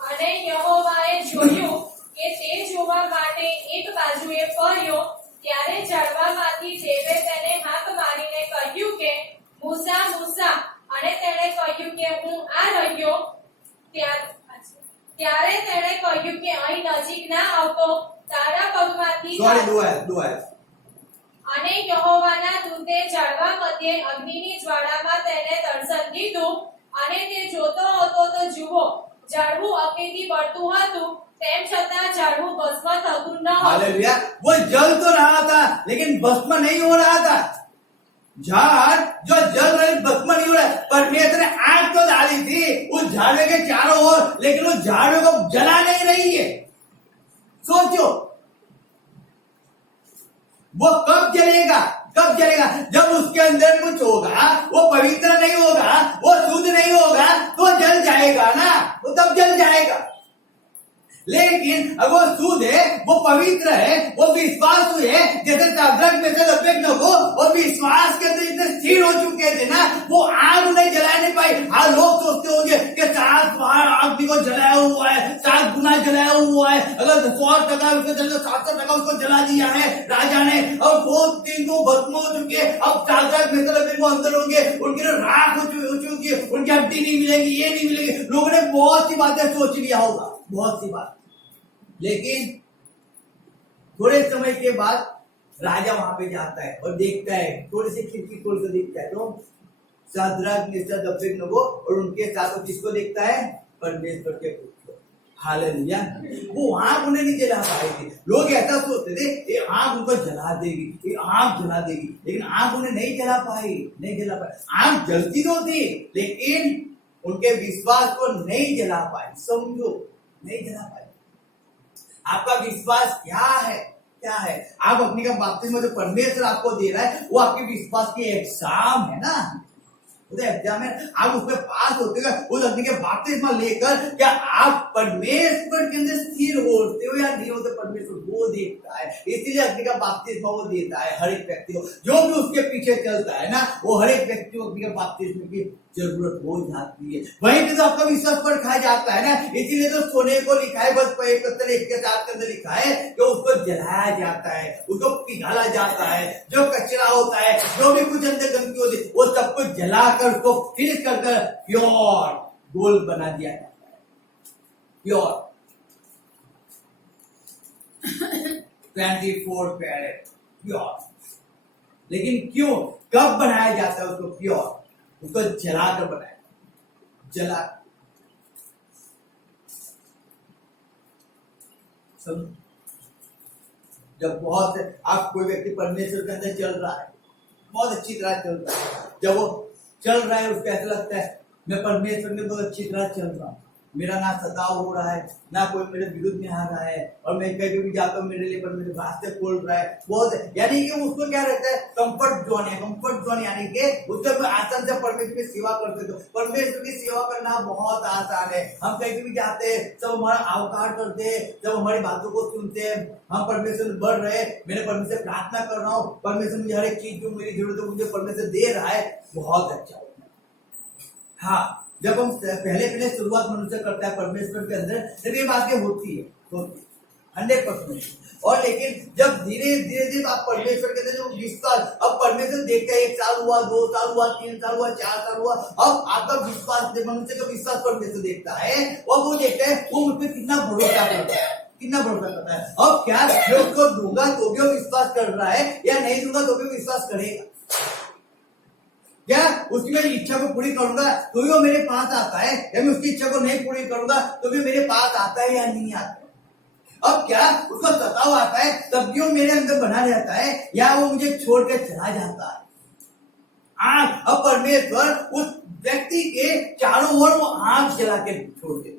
અને યહોવાએ જોયું કે તે જોવા માટે એક બાજુએ ફર્યો, ત્યારે ઝાડવામાંથી દેવે તેને હાથ મારીને કહ્યું કે મૂસા મૂસા, અને તેણે કહ્યું કે હું આ રહ્યો। ત્યારે તેણે કહ્યું કે અહીં નજીક ના આવતો, તારા પગમાંથી દો આયત। અને યહોવાના દૂતે ઝાડવા મધ્યે અગ્નિની જ્વાળામાં તેને દર્શન દીધું, અને તે જોતો હતો તો જુઓ ઝાડવું અગ્નિથી બળતું હતું, તેમ છતાં ઝાડવું ભસ્મ થતું ન હતું। हालेलुया वो जल तो रहा था लेकिन भस्म नहीं हो रहा था। झाड़ जो जल रहे भस्म नहीं हो रहा। परमेश्वर ने आग तो डाली थी उस झाड़े के चारों ओर, लेकिन उस झाड़ों को जला नहीं रही है। सोचो वो कब जलेगा, कब जलेगा, जब उसके अंदर कुछ होगा, वो पवित्र नहीं होगा, वो शुद्ध नहीं होगा, तो जल जाएगा ना, वो तब जल जाएगा। लेकिन अगर वो शुद्ध है, वो पवित्र है, वो विश्वास है, जैसे शाद्रक मेशक अबेदनगो वो विश्वास के अंदर इतने स्थिर हो चुके थे ना, वो आग नहीं जला नहीं पाई। हाँ लोग सोचते होंगे कि 7 बार अग्नि को जलाया हुआ है, 7 गुना जलाया हुआ है, अगर 100% उसको जला 700% उसको जला दिया है राजा ने, और 2 दिन को भस्म हो चुके। अब शाद्रक मेशक अबेदनगो अंदर होंगे, उनकी राख हो चुकी है, उनकी हड्डी नहीं मिलेगी, ये नहीं मिलेगी। लोगों ने बहुत सी बातें सोच लिया होगा, बहुत सी बात। लेकिन थोड़े समय के बाद राजा वहां पे जाता है और देखता है, थोड़ी सी खिड़की खोल कर देखता है, तो शाद्रक मेशक अबेदनगो और उनके साथ किसको देखता है, परमेश्वर के पुत्र। हालेलुया वो आग उन्हें नहीं जला पाए थे। लोग ऐसा सोचते थे ये आग उनको जला देगी, ये आग जला देगी, लेकिन आग उन्हें नहीं जला पाई, नहीं जला पाई। आग जलती तो थी लेकिन उनके विश्वास को नहीं जला पाई। समझो नहीं जला पाई। आपका विश्वास क्या है, क्या है। आप अपनी का बपतिस्मा जो परमेश्वर आपको दे रहा है वो आपके विश्वास की एग्जाम है ना, एग्जाम है। आप उसमें पास होते हो, उस अग्नि के बपतिस्मा लेकर क्या आप परमेश्वर के अंदर स्थिर होते हो या नहीं होते, परमेश्वर वो देखता है। इसीलिए अग्नि का बपतिस्मा वो देता है हर एक व्यक्ति को। जो भी उसके पीछे चलता है ना, वो हर एक व्यक्ति को अग्नि के बपतिस्मा की जरूरत हो जाती है। वहीं पे तो आपका विश्वास पर खाया जाता है ना। इसीलिए तो सोने को लिखा है, बस 1 के साथ के अंदर लिखा है कि उसको जलाया जाता है, उसको पिघाला जाता है। जो कचरा होता है, जो भी कुछ अंदर गंदगी होती है, वो सब कुछ जलाकर उसको फिनिश कर प्योर गोल्ड बना दिया जाता है, प्योर 24 कैरेट प्योर। लेकिन क्यों, कब बनाया जाता है उसको प्योर, उसको जलाकर बनाया, जला सब। जब बहुत आप कोई व्यक्ति परमेश्वर के अंदर चल रहा है, बहुत अच्छी तरह चल रहा है, जब वो चल रहा है उसको ऐसा लगता है मैं परमेश्वर में बहुत अच्छी तरह चल रहा हूँ, मेरा ना सताव हो रहा है, ना कोई मेरे विरुद्ध में आ रहा है, और मैं कहीं भी जाता हूँ मेरे लिए पर मेरे रास्ते खोल रहा है बहुत, यानी कि उसको क्या रहता है, कंफर्ट जोन है। कंफर्ट जोन यानी कि उसको आसान से परमेश्वर की सेवा कर सकते हो। परमेश्वर की सेवा करना बहुत आसान है। हम कहीं भी जाते हैं, सब हमारा आवकार करते हैं, सब हमारी बातों को सुनते हैं, हम परमेश्वर बढ़ रहे, मैंने परमेश्वर से प्रार्थना कर रहा हूँ, परमेश्वर मुझे हर एक चीज जो मेरी जरूरत है मुझे परमेश्वर दे रहा है, बहुत अच्छा होता है। हाँ, जब हम पहले शुरुआत मनुष्य करता है परमेश्वर के अंदर, जब ये बातें होती है 100%। और लेकिन जब धीरे धीरे आप परमेश्वर के अंदर जो विश्वास, अब परमेश्वर देखता है 1 साल हुआ, 2 साल हुआ, 3 साल हुआ, 4 साल हुआ, अब आपका विश्वास, मनुष्य का विश्वास परमेश्वर देखता है, और वो देखता है वो मुझ पर कितना भरोसा करता है, कितना भरोसा करता है। अब क्या मैं उसको दूंगा तो भी वो विश्वास कर रहा है, या नहीं दूंगा तो भी विश्वास करेगा? क्या उसकी मेरी इच्छा को पूरी करूंगा तो भी वो मेरे पास आता है, या मैं उसकी इच्छा को नहीं पूरी करूंगा तो भी मेरे पास आता है या नहीं आता है? अब क्या उसको सताव आता है तब भी वो मेरे अंदर बना रहता है, या वो मुझे छोड़ के चला जाता है? आंख, अब परमेश्वर उस व्यक्ति के चारों ओर वो आंख जला के छोड़ दे।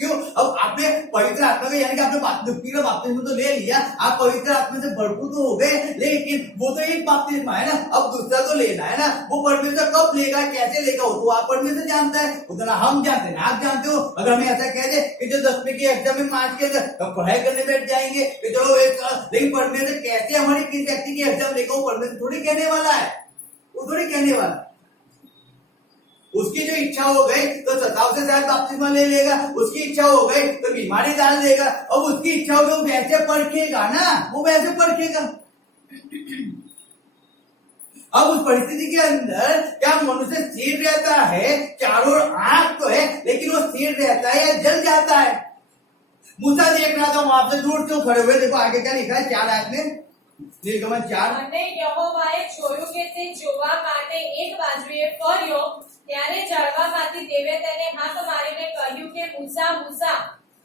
क्यों? अब आपने पवित्र आत्मा का, यानी कि आपने बपतिस्मा तो ले लिया, आप पवित्र आत्मा से भरपूर तो हो गए, लेकिन वो तो एक बपतिस्मा है ना, अब दूसरा तो लेना है ना। वो परमेश्वर कब लेगा, कैसे लेगा, वो तो आप परमेश्वर जानता है, उतना हम जानते हैं, आप जानते हो। अगर हमें ऐसा कह दे कि जो 10वीं की एग्जाम में 5 के अंदर तो पढ़ाई करने बैठ जाएंगे कि चलो लेकिन परमेश्वर कैसे हमारी किस व्यक्ति की एग्जाम लेगा, वो परमेश्वर थोड़ी कहने वाला है, वो थोड़ी कहने वाला है। उसकी जो इच्छा हो गई तो सताव से शायद बपतिस्मा ले लेगा, उसकी इच्छा हो गई तो बीमारी डाल देगा, अब उसकी इच्छा हो गई वैसे परखेगा ना, वो वैसे परखेगा। अब उस परिस्थिति के अंदर क्या मनुष्य स्थिर रहता है? चारों आंख तो है लेकिन वो स्थिर रहता है या जल जाता है? मूसा देख रहा था वहां से दूर से खड़े हुए, देखो आगे क्या लिखा है 4 आयत में, निर्गमन 4। અને યહોવાએ જોયું કે તે જોવા માટે એક બાજુએ ફર્યો, ત્યારે ઝાડવામાંથી દેવે તેને હાથ મારીને કહ્યું કે મૂસા મૂસા,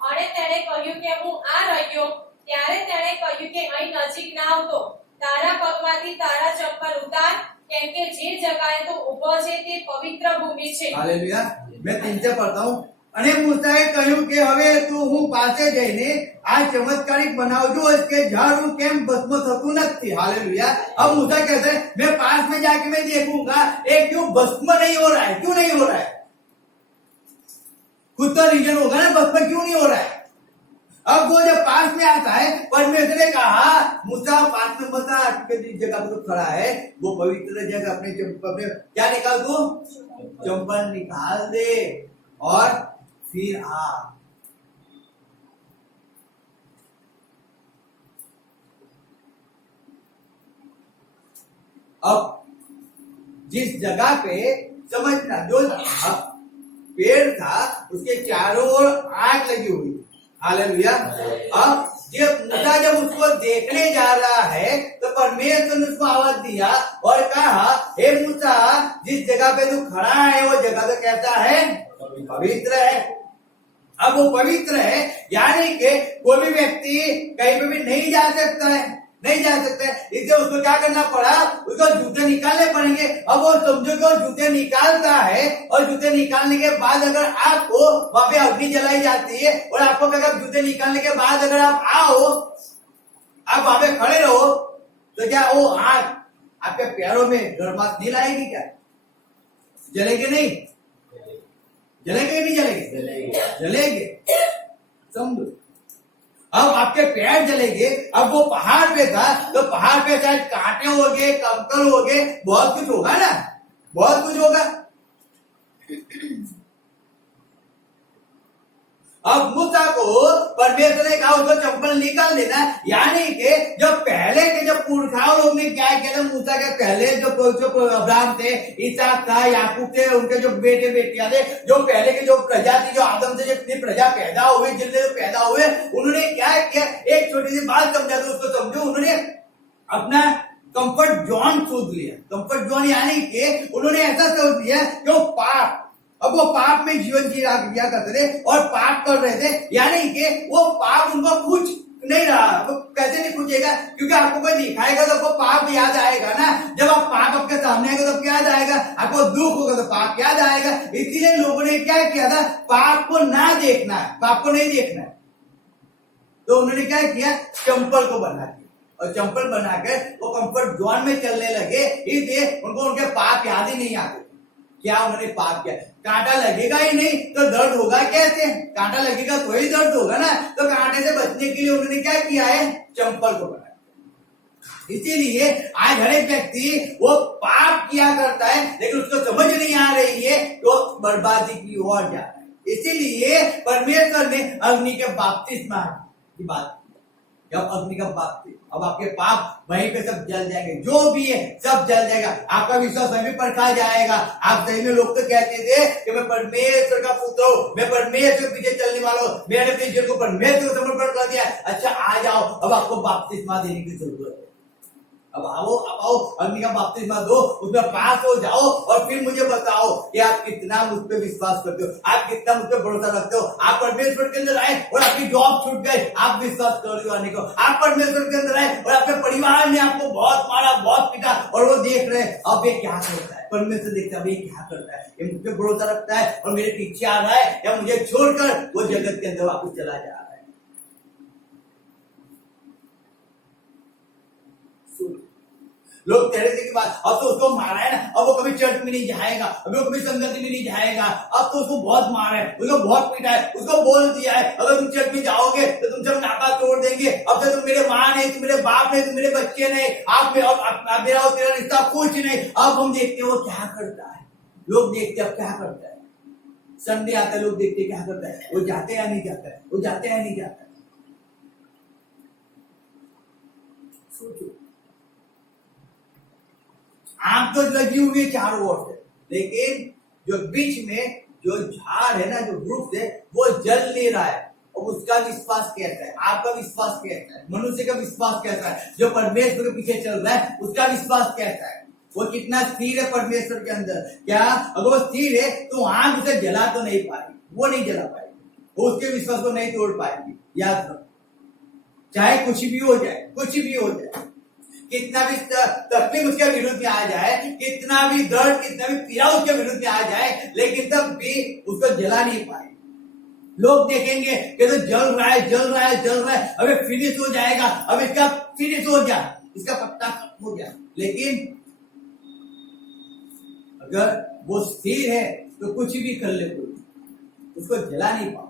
અને તેણે કહ્યું કે હું આ રહ્યો। ત્યારે તેણે કહ્યું કે અહીં નજીક ના આવતો, તારા પગમાંથી તારા ચંપલ ઉતાર, કેમ કે જે જગાએ તું ઊભો છે તે પવિત્ર ભૂમિ છે। हालेलुया। मैं 3 से पढ़ता हूँ। અને મૂસાએ કહ્યું કે હવે તું હું પાસે જઈને આ ચમત્કારિક બનાવજો, इसके झाड़ू કેમ ભસ્મ થતું નથી। हालेलुया। अब मूसा कहता है मैं पास में जाके मैं देखूंगा ये क्यों भस्म नहीं हो रहा है, क्यों नहीं हो रहा है? खुद तो रीजन होगा ना भस्म क्यों नहीं हो रहा है। अब वो जब पास में आता है, परमेश्वर ने कहा मूसा पास में बता, जिस जगह पर तो खड़ा है वो पवित्र जगह, अपने क्या निकाल दो, चंपल निकाल दे और फिर आ। अब जिस जगह पे समझना, जो पेड़ था उसके चारों ओर आग लगी हुई। हालेलुया। अब जब उसको देखने जा रहा है तो परमेश्वर ने उसको आवाज दिया और कहा हे मूसा, जिस जगह पे तू खड़ा है वो जगह तो कहता है पवित्र है। अब वो पवित्र है यानी कि कोई भी व्यक्ति कहीं पे भी नहीं जा सकता है, नहीं जा सकता है, इसलिए उसको क्या करना पड़ा, उसको जूते निकालने पड़ेंगे। अब वो समझो कि वो जूते निकालता है और जूते निकालने के बाद अगर आपको वहां पे अग्नि जलाई जाती है और आपको अगर जूते निकालने के बाद अगर आप आओ, आप वहां पे खड़े रहो तो क्या वो आग आपके पैरों में गर्माहट नहीं लाएगी? क्या जलेगी? नहीं जलेंगे, नहीं जलेंगे? जलेंगे। समझो, अब आपके पैर जलेंगे। अब वो पहाड़ पे था तो पहाड़ पे चाहे कांटे हो गए, कंकड़ हो गए, बहुत कुछ होगा ना, बहुत कुछ होगा। अब मूसा को परमेश्वर ने कहा उसको चंपल निकाल देना, यानी कि जो पहले के जो पुरखाओं लोग ने क्या किया था, मूसा के पहले जो अब्राहम थे, इसहाक था, याकूब थे, उनके जो बेटे बेटियां थे, जो पहले के जो प्रजा थी, जो आदम से जितनी प्रजा पैदा हुए, जितने पैदा हुए, उन्होंने क्या किया, एक छोटी सी बात समझा दो उसको समझो, उन्होंने अपना कंफर्ट जोन सोच लिया। कंफर्ट जोन यानी कि उन्होंने ऐसा सोच लिया कि वो पाप, अब वो पाप में जीवन जिया करते थे और पाप कर रहे थे, यानी कि वो पाप उनको कुछ नहीं रहा। वो कैसे नहीं पूछेगा, क्योंकि आपको कोई दिखाएगा तो आपको पाप याद आएगा ना। जब आप पाप आपके सामने आएगा तो याद आएगा, आपको दुख होगा तो पाप याद आएगा। इसीलिए लोगों ने क्या किया था, पाप को ना देखना है, पाप को नहीं देखना है, तो उन्होंने क्या किया, चंपल को बना दिया और चंपल बनाकर वो कंफर्ट जोन में चलने लगे। इसलिए उनको उनके पाप याद ही नहीं आते। क्या उन्होंने पाप किया, कांटा लगेगा ही नहीं तो दर्द होगा कैसे, कांटा लगेगा तो ही दर्द होगा ना, तो कांटे से बचने के लिए उन्होंने क्या किया है, चंपल को बनाया। इसीलिए आज हर एक व्यक्ति वो पाप किया करता है लेकिन उसको समझ नहीं आ रही है तो बर्बादी की ओर जा रहा है। इसीलिए परमेश्वर ने अग्नि के बपतिस्मा की बात की, जब अग्नि का बपतिस्मा, अब आपके पाप वहीं पे सब जल जाएंगे, जो भी है सब जल जाएगा, आपका विश्वास वहीं पे परखा जाएगा। आप सही में, लोग तो कहते थे कि मैं परमेश्वर का पुत्र हूं, मैं परमेश्वर के पीछे चलने वाला हूं, मैंने अपने जीवन को परमेश्वर को समर्पण कर दिया। अच्छा आ जाओ, अब आपको बपतिस्मा देने की जरूरत है, अब आओ अग्नि का बपतिस्मा दो, उसमें पास हो जाओ और फिर मुझे बताओ कि आप कितना मुझ पे विश्वास करते हो, आप कितना मुझ पे भरोसा रखते हो। आप परमेश्वर के अंदर आए और आपकी जॉब छूट गई, आप विश्वास कर रहे हो आने को। आप परमेश्वर के अंदर आए और आपके परिवार ने आपको बहुत मारा, बहुत पीटा, और वो देख रहे हैं अब ये क्या करता है, परमेश्वर देखता है ये क्या करता है, ये मुझ पे भरोसा रखता है और मेरे पीछे आ रहा है या मुझे छोड़कर वो जगत के अंदर वापस चला जा रहा है। लोग कह रहे थे कि बात, अब तो उसको मारा है ना, अब वो कभी चर्च में नहीं जाएगा, अब वो कभी संगति में नहीं जाएगा, अब तो उसको बहुत मारा है, उसको बहुत पीटा है, उसको बोल दिया है अगर तुम चर्च में जाओगे तो तुम सब नाका तोड़ देंगे, अब तो तुम मेरे माँ नहीं, तुम मेरे बाप नहीं, तुम मेरे बच्चे नहीं, आप मेरा और तेरा रिश्ता कुछ नहीं। अब हम देखते वो क्या करता है, लोग देखते अब क्या करता है, संडे आता है लोग देखते क्या करता है, वो जाते या नहीं जाता है, वो जाते या नहीं जाता है। सोचो, आग तो लगी हुई है चारों ओर से, लेकिन जो बीच में जो झाड़ है ना, जो वृक्ष है, वो जल नहीं रहा है। और उसका विश्वास कैसा है, आपका विश्वास कैसा है, मनुष्य का विश्वास कैसा है, जो परमेश्वर के पीछे चल रहा है उसका विश्वास कैसा है, वो कितना स्थिर है परमेश्वर के अंदर। क्या अगर वो स्थिर है तो आग उसे जला तो नहीं पाएगी, वो नहीं जला पाएगी, वो उसके विश्वास को नहीं तोड़ पाएगी। याद रखो, चाहे कुछ भी हो जाए, कुछ भी हो जाए, कितना भी तकलीफ उसके विरुद्ध में आ जाए, कितना भी दर्द, कितना भी पीड़ा उसके विरुद्ध में आ जाए, लेकिन तब भी उसको जला नहीं पाए। लोग देखेंगे कि तो जल रहा है, जल रहा है, जल रहा है, अबे फिनिश हो जाएगा, अब इसका फिनिश हो गया, इसका पत्ता खत्म हो गया। लेकिन अगर वो स्थिर है तो कुछ भी कर ले, उसको जला नहीं पाओ।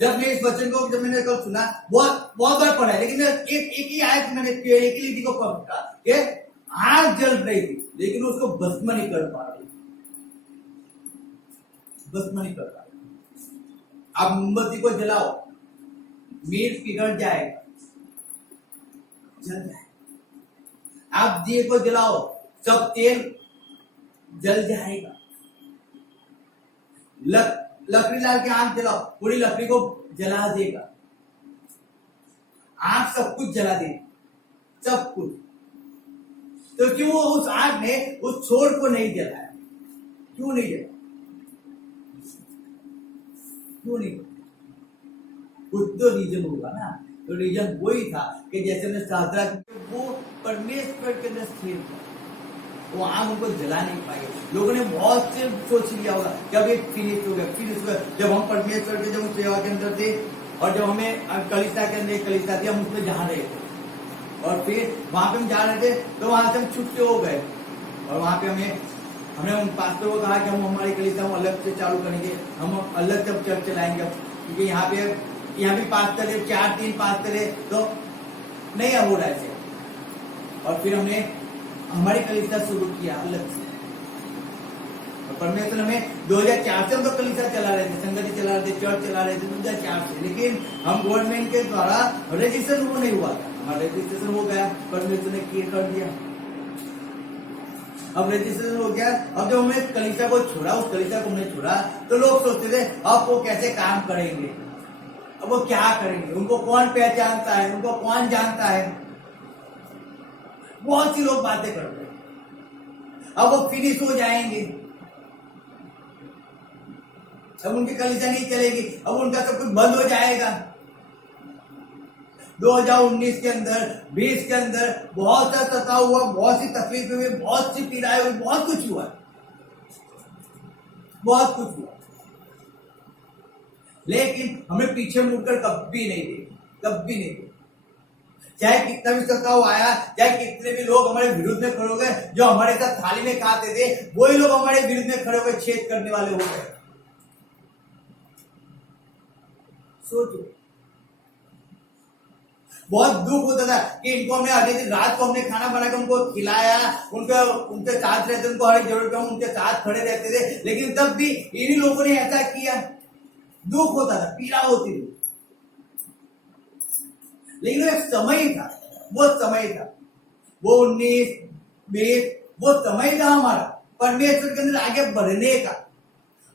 जब मैं इस वचन को, जब मैंने कल सुना, बहुत बार पढ़ा है, लेकिन एक ही आयत मैंने, एक ही लीटी को पढ़ा कि आग जल रही थी लेकिन उसको भस्म नहीं कर पा रही, भस्म नहीं कर पा रही। आप मोमबत्ती को जलाओ, मीट पिघल जाएगा, जल जाएगा। आप दिए को जलाओ, सब तेल जल जाएगा। लकड़ी ला के आग जलाओ, पूरी लकड़ी को जला देगा। आग सब कुछ जला देगी, सब कुछ। तो क्यों उस आग ने उस छोर को नहीं जलाया, क्यों नहीं जलाया, क्यों नहीं? कुछ तो रीजन होगा ना। तो रीजन वही था कि जैसे मैं साधरा, वो परमेश्वर के अंदर स्थिर था, वो आग उनको जला नहीं पाए। लोगों ने बहुत से सोच लिया होगा जब ये फिनिश हो गया, फिनिश हो गया। जब हम परमेश्वर के, जब सेवा के अंदर थे और जब हमें कलीसिया के अंदर कलीसिया थी, हम उसमें जा रहे थे और फिर वहां पे हम जा रहे थे तो वहां से हम छुट्टे हो गए और वहां पे हमने उन पास्टर को कहा कि हम हमारी कलीसिया हम अलग से चालू करेंगे, हम अलग से चर्च चलाएंगे, क्योंकि यहाँ भी पास्टर है, 4-3 पास्टर है, तो नहीं हो रहा है। और फिर हमने हमारी कलीसिया शुरू किया अलग से। और परमेश्वर हमें 2004 से हम तो कलीसिया चला रहे थे, संगति चला रहे थे, चर्च चला रहे थे 2004 से, लेकिन हम गवर्नमेंट के द्वारा रजिस्ट्रेशन वो नहीं हुआ था। हमारा रजिस्ट्रेशन हो गया, परमेश्वर ने किए कर दिया, अब रजिस्ट्रेशन हो गया। अब जब हमने कलीसिया को छोड़ा, उस कलीसिया को हमने छोड़ा, तो लोग सोचते थे अब वो कैसे काम करेंगे, अब वो क्या करेंगे, उनको कौन पहचानता है, उनको कौन जानता है। बहुत सी लोग बातें करते हैं, अब वो फिनिश हो जाएंगे, अब उनकी कलीसिया नहीं चलेगी, अब उनका सब कुछ बंद हो जाएगा। 2019 के अंदर, 20 के अंदर बहुत सा सताव हुआ, बहुत सी तकलीफें हुई, बहुत सी पीड़ाएं हुई, बहुत कुछ हुआ, बहुत कुछ हुआ, लेकिन हमें पीछे मुड़कर कभी नहीं देखा, कभी नहीं देखा। चाहे कितना भी सताव आया, चाहे कितने भी लोग हमारे विरुद्ध में खड़े हो गए, जो हमारे साथ थाली में खाते थे वही लोग हमारे विरुद्ध में खड़े हो गए, छेद करने वाले हो गए। सोचो, बहुत दुख होता था कि इनको हमने हर दिन रात को हमने खाना बना के उनको खिलाया, उनके साथ रहते, उनको हर एक जरूरत में उनके साथ खड़े रहते थे, लेकिन तब भी इन्हीं लोगों ने ऐसा किया। दुख होता था, पीड़ा होती थी, लेकिन वो एक समय था, वो समय था, वो 19, 20 वो समय था हमारा परमेश्वर के अंदर आगे बढ़ने का।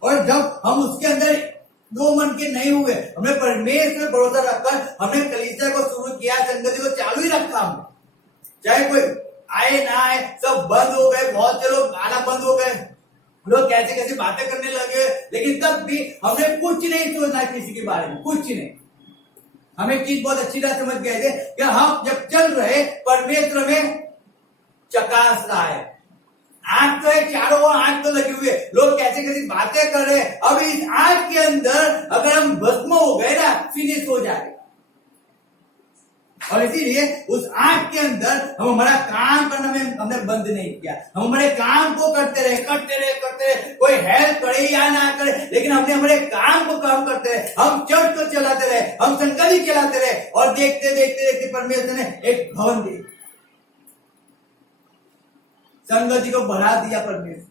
और जब हम उसके अंदर दो मन के नहीं हुए, हमने परमेश्वर पर भरोसा रखकर हमने कलीसिया को शुरू किया, संगति को चालू ही रखा हमने, चाहे कोई आए ना आए, सब बंद हो गए, बहुत से लोग आना बंद हो गए, लोग कैसे कैसे बातें करने लगे, लेकिन तब भी हमने कुछ नहीं सोचना किसी के बारे में, कुछ नहीं। हमें चीज बहुत अच्छी तरह समझ गए थे कि हम जब चल रहे परमेश्वर में चकास रहा है, आंख तो है, चारों ओर आंख तो लगी हुई है, लोग कैसे कैसे बातें कर रहे हैं। अब इस आंख के अंदर अगर हम भस्म हो गए ना, फिनिश हो जाएगा। और इसीलिए उस आंख के अंदर हम हमारा काम करना में हमने बंद नहीं किया, हम हमारे काम को करते रहे, कोई हेल्प करे या ना करे, लेकिन हमने हमारे काम को काम करते रहे, हम चर्च को चलाते रहे, हम संगति चलाते रहे, और देखते देखते देखते परमेश्वर ने एक भवन दिया, संगति को बढ़ा दिया परमेश्वर।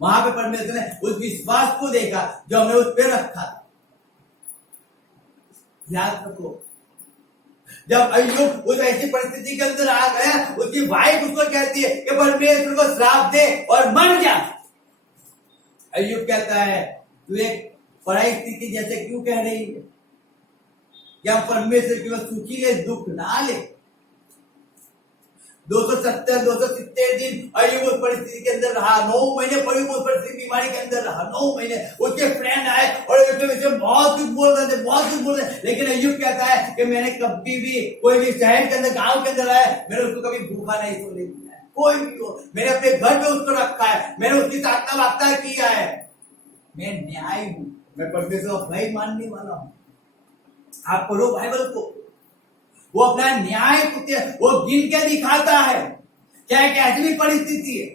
वहां पे परमेश्वर ने उस विश्वास को देखा जो हमने उस पर रखा था। याद रखो, जब अय्यूब उस ऐसी परिस्थिति के अंदर आ गया, उसकी वाइफ उसको कहती है कि परमेश्वर को श्राप दे और मर जा। अय्यूब कहता है, तू एक पराई स्थिति जैसे क्यों कह रही है, क्या परमेश्वर की सुखी ले, दुख ना ले। 270 दिन अय्यूब उस परिस्थिति के अंदर रहा, 9 महीने अय्यूब उस परिस्थिति बीमारी के अंदर रहा, 9 महीने। उसके फ्रेंड आए और उसके बहुत कुछ बोल रहे थे, बहुत कुछ बोल रहे, लेकिन अय्यूब कहता है कि मैंने कभी भी कोई भी शहर के अंदर, गांव के अंदर आया, मैंने उसको कभी भूखा नहीं सोने दिया है, कोई भी हो, मैंने अपने घर पे उसको रखा है, मैंने उसकी साधना वार्ता किया है, मैं न्याय हूं, मैं परमेश्वर का भय मानने वाला हूं। आप पढ़ो बाइबल को, वो अपना न्याय वो गिन के दिखाता है, चाहे कैसी भी परिस्थिति है,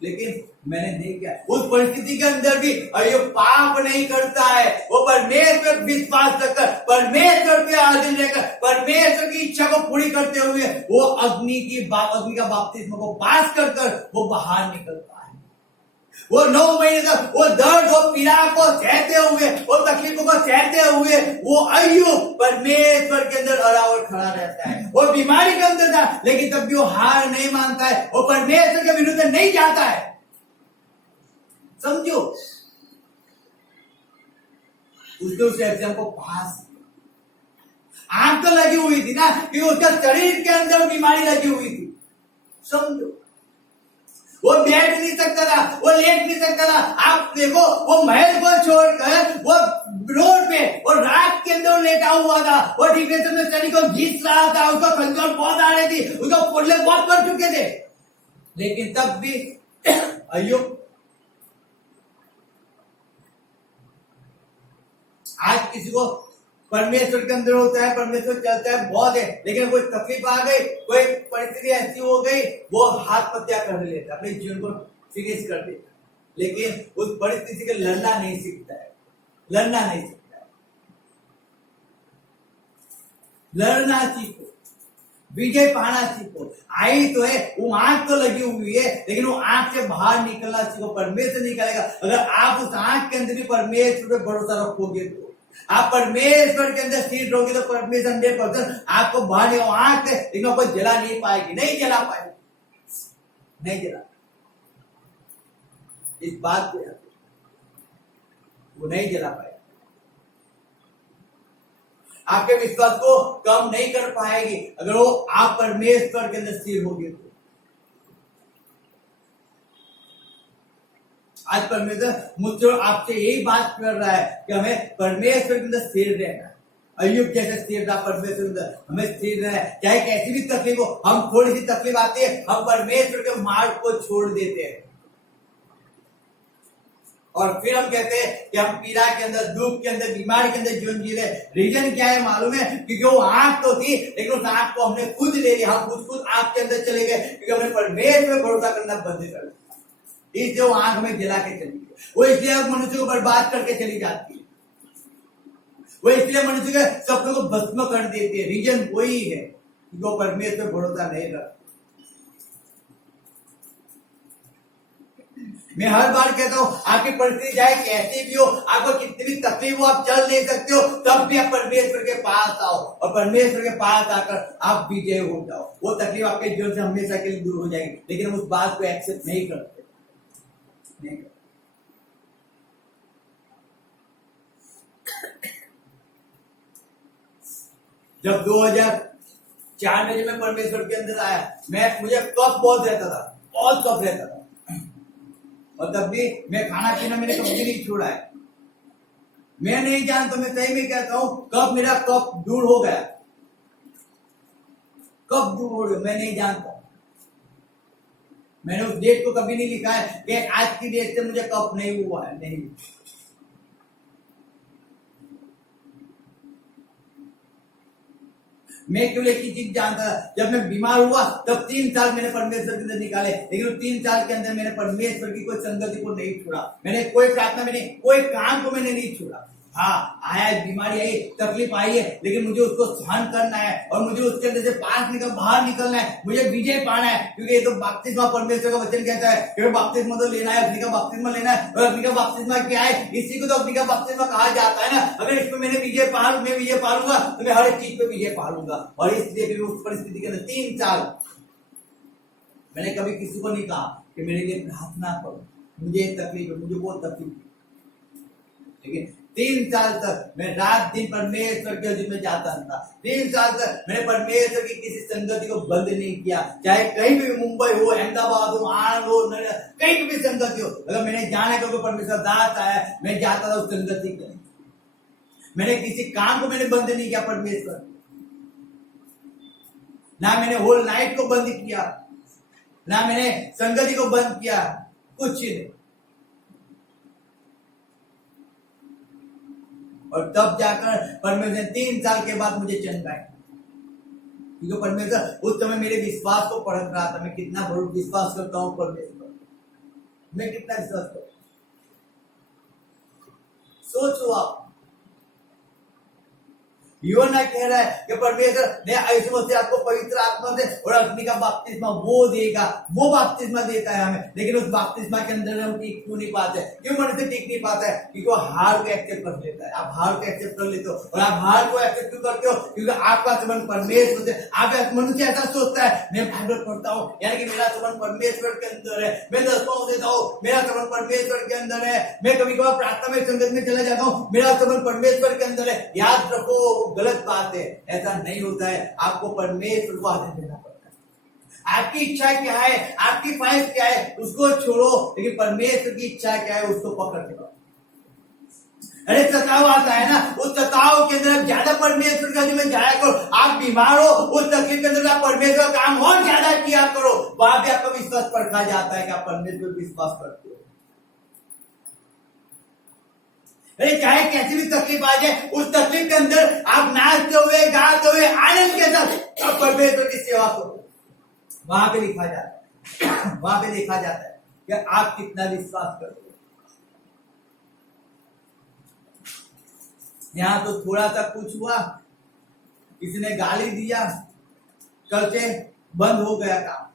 लेकिन मैंने नहीं किया। उस परिस्थिति के अंदर भी अय्यूब पाप नहीं करता है, वो परमेश्वर पर विश्वास रखकर, परमेश्वर पे आधीन रहकर, परमेश्वर की इच्छा को पूरी करते हुए वो अग्नि का बपतिस्मा को पास कर वो बाहर निकलता है। वो 9 महीने तक वो दर्द, वो पीड़ा को सहते हुए, वो तकलीफों को सहते हुए, वो अय्यूब परमेश्वर के अंदर अड़ा और खड़ा रहता है। वो बीमारी के अंदर था, लेकिन तब भी वो हार नहीं मानता है, वो परमेश्वर के विरुद्ध नहीं जाता है। समझो, उसने उस एग्जाम को पास, आंख तो लगी हुई थी ना, कि उसका शरीर के अंदर बीमारी लगी हुई थी। समझो, वो बैठ नहीं सकता था, वो लेट नहीं सकता था। आप देखो, वो महल को छोड़कर वो रोड पे और रात के अंदर लेटा हुआ था, वो डिप्रेशन में शरीर को घिस रहा था, उसको खंजर बहुत आ रही थी, उसको फोड़ले बहुत कर चुके थे, लेकिन तब भी अय्यूब, आज किसी को परमेश्वर के अंदर होता है, परमेश्वर चलता है, बहुत है, लेकिन कोई तकलीफ आ गई, कोई परिस्थिति ऐसी हो गई, वो आत्महत्या कर लेता, अपने जीवन को फिनिश कर देता, लेकिन उस परिस्थिति के लड़ना नहीं सीखता है, लड़ना नहीं सीखता है। लड़ना सीखो, विजय पाना सीखो। आई तो है, वो आंख तो लगी हुई है, लेकिन वो आंख से बाहर निकलना सीखो, परमेश्वर निकालेगा। अगर आप उस आंख के अंदर भी परमेश्वर पे भरोसा रखोगे, तो आप परमेश्वर के अंदर स्थिर रहोगे, तो परमेश्वर 100% आपको बाहर आंख से, लेकिन आपको जला नहीं पाएगी, नहीं जला पाएगी, नहीं जला। इस बात को वो नहीं जला पाएगी, आपके विश्वास को कम नहीं कर पाएगी, अगर वो आप परमेश्वर के अंदर स्थिर होगे तो। आज परमेश्वर मुझसे आपसे यही बात कर रहा है कि हमें परमेश्वर के अंदर स्थिर रहना है। अय्यूब जैसे स्थिर रहा परमेश्वर हमें स्थिर रहे, चाहे कैसी भी तकलीफ हो, हम थोड़ी सी तकलीफ आती है हम परमेश्वर के मार्ग को छोड़ देते हैं और फिर हम कहते हैं कि हम पीड़ा के अंदर, दुख के अंदर, बीमारी के अंदर जीवन जी रहे। रीजन क्या है मालूम है? क्योंकि वो आंख तो थी लेकिन उस आंख को हमने खुद ले लिया, हम खुद आंख के अंदर चले गए क्योंकि हमने परमेश्वर में भरोसा करना बंद कर दिया। इसलिए वो आंख में जला के चली गई, वो इसलिए मनुष्य को बर्बाद करके चली जाती है, वो इसलिए मनुष्य के सपनों को भस्म कर देती है। रीजन वही है कि वो परमेश्वर में भरोसा नहीं रखता। मैं हर बार कहता हूं आपकी परिस्थिति चाहे कैसी भी हो, आपको कितनी भी तकलीफ हो, आप चल नहीं सकते हो, तब भी आप परमेश्वर के पास आओ और परमेश्वर के पास आकर आप विजय हो जाओ। वो तकलीफ आपके जीवन से हमेशा के लिए दूर हो जाएगी, लेकिन हम उस बात को एक्सेप्ट नहीं करते, नहीं करते। जब 2004 में जब मैं परमेश्वर के अंदर आया, मुझे कफ बहुत रहता था, बहुत कफ रहता था, और तब भी मैं खाना पीना मैंने कभी नहीं छोड़ा है। मैं नहीं जानता, मैं सही में कहता हूं, कब मेरा कफ दूर हो गया, कब दूर हो गया मैं नहीं जानता। मैंने उस डेट को कभी नहीं लिखा है कि आज की डेट से मुझे कफ नहीं हुआ है, नहीं। मैं केवल एक ही चीज जानता था, जब मैं बीमार हुआ तब 3 साल मैंने परमेश्वर के अंदर निकाले, लेकिन उस 3 साल के अंदर मैंने परमेश्वर की कोई संगति को नहीं छोड़ा, मैंने कोई प्रार्थना, मैंने कोई काम को मैंने नहीं छोड़ा। हाँ, आया बीमारी आई, तकलीफ आई है, लेकिन मुझे उसको सहन करना है और मुझे उसके अंदर से बाहर निकलना है, मुझे विजय पाना है, क्योंकि ये तो बपतिस्मा परमेश्वर का वचन कहता है कि बपतिस्मा तो लेना है, अग्नि का बपतिस्मा लेना है। और अग्नि का बपतिस्मा क्या है? इसी को तो अग्नि का बपतिस्मा कहा जाता है ना। अगर इसमें मैंने विजय पालूंगा तो मैं हर एक चीज पे विजय पालूंगा। और इसलिए भी उस परिस्थिति के अंदर 3 साल मैंने कभी किसी को नहीं कहा कि मेरे लिए प्रार्थना करो, मुझे तकलीफ है, मुझे वो तकलीफ है, लेकिन 3 साल तक मैं रात दिन परमेश्वर के हजूर में जाता था। 3 साल तक मैंने परमेश्वर की किसी संगति को बंद नहीं किया, चाहे कहीं भी, मुंबई हो, अहमदाबाद हो, आनंद हो, कहीं भी संगति हो, अगर मैंने जाना क्योंकि परमेश्वर दास आया, मैं जाता था उस संगति के। मैंने किसी काम को मैंने बंद नहीं किया परमेश्वर, ना मैंने होल नाइट को बंद किया, ना मैंने संगति को बंद किया, कुछ नहीं। और तब जाकर परमेश्वर 3 साल के बाद मुझे चंगाई, क्योंकि परमेश्वर उस समय मेरे विश्वास को परख रहा था। मैं कितना विश्वास करता हूँ परमेश्वर, मैं कितना विश्वास करता हूँ। सोचो आप, यूहन्ना कह रहा है कि परमेश्वर ने यीशु मसीह आपको पवित्र आत्मा से और अग्नि का बपतिस्मा वो देगा, वो बपतिस्मा देता है हमें, लेकिन उस बपतिस्मा के अंदर हम टिक क्यों नहीं पाते? क्यों मनुष्य टिक नहीं पाता है? क्योंकि वो हार को एक्सेप्ट कर लेता है। आप हार को एक्सेप्ट कर लेते हो, और आप हार को एक्सेप्ट क्यों करते हो? क्योंकि आपका संबंध परमेश्वर से, आप मनुष्य ऐसा सोचता है, मैं बाइबल पढ़ता हूँ यानी कि मेरा संबंध परमेश्वर के अंदर है, मैं दसवां देता हूँ, मेरा संबंध परमेश्वर के अंदर है, मैं कभी कभार प्रार्थना में संगत में चला जाता हूँ, मेरा संबंध परमेश्वर के अंदर है। याद रखो, गलत बात है, ऐसा नहीं होता है। आपको परमेश्वर को आदेश देना पड़ता है। आपकी इच्छा क्या है, आपकी ख्वाहिश क्या है, उसको छोड़ो, लेकिन परमेश्वर की इच्छा क्या है उसको पकड़ के रखो। अरे तताव आता है ना, उस तताव के अंदर ज्यादा परमेश्वर का में जाया करो। आप बीमार हो, उस तकलीफ के अंदर आप परमेश्वर का काम और ज्यादा किया करो, वहां भी आपका विश्वास परखा जाता है कि आप परमेश्वर पर विश्वास करते हो। चाहे कैसी भी तकलीफ आ जाए, उस तकलीफ के अंदर आप नाचते हुए, गाते हुए, आनंद के साथ परमेश्वर की सेवा करो। वहां पे लिखा जाता है, वहां पे देखा जाता है कि आप कितना विश्वास करते हो। यहां तो थोड़ा सा कुछ हुआ, किसी ने गाली दिया, कल से बंद हो गया काम।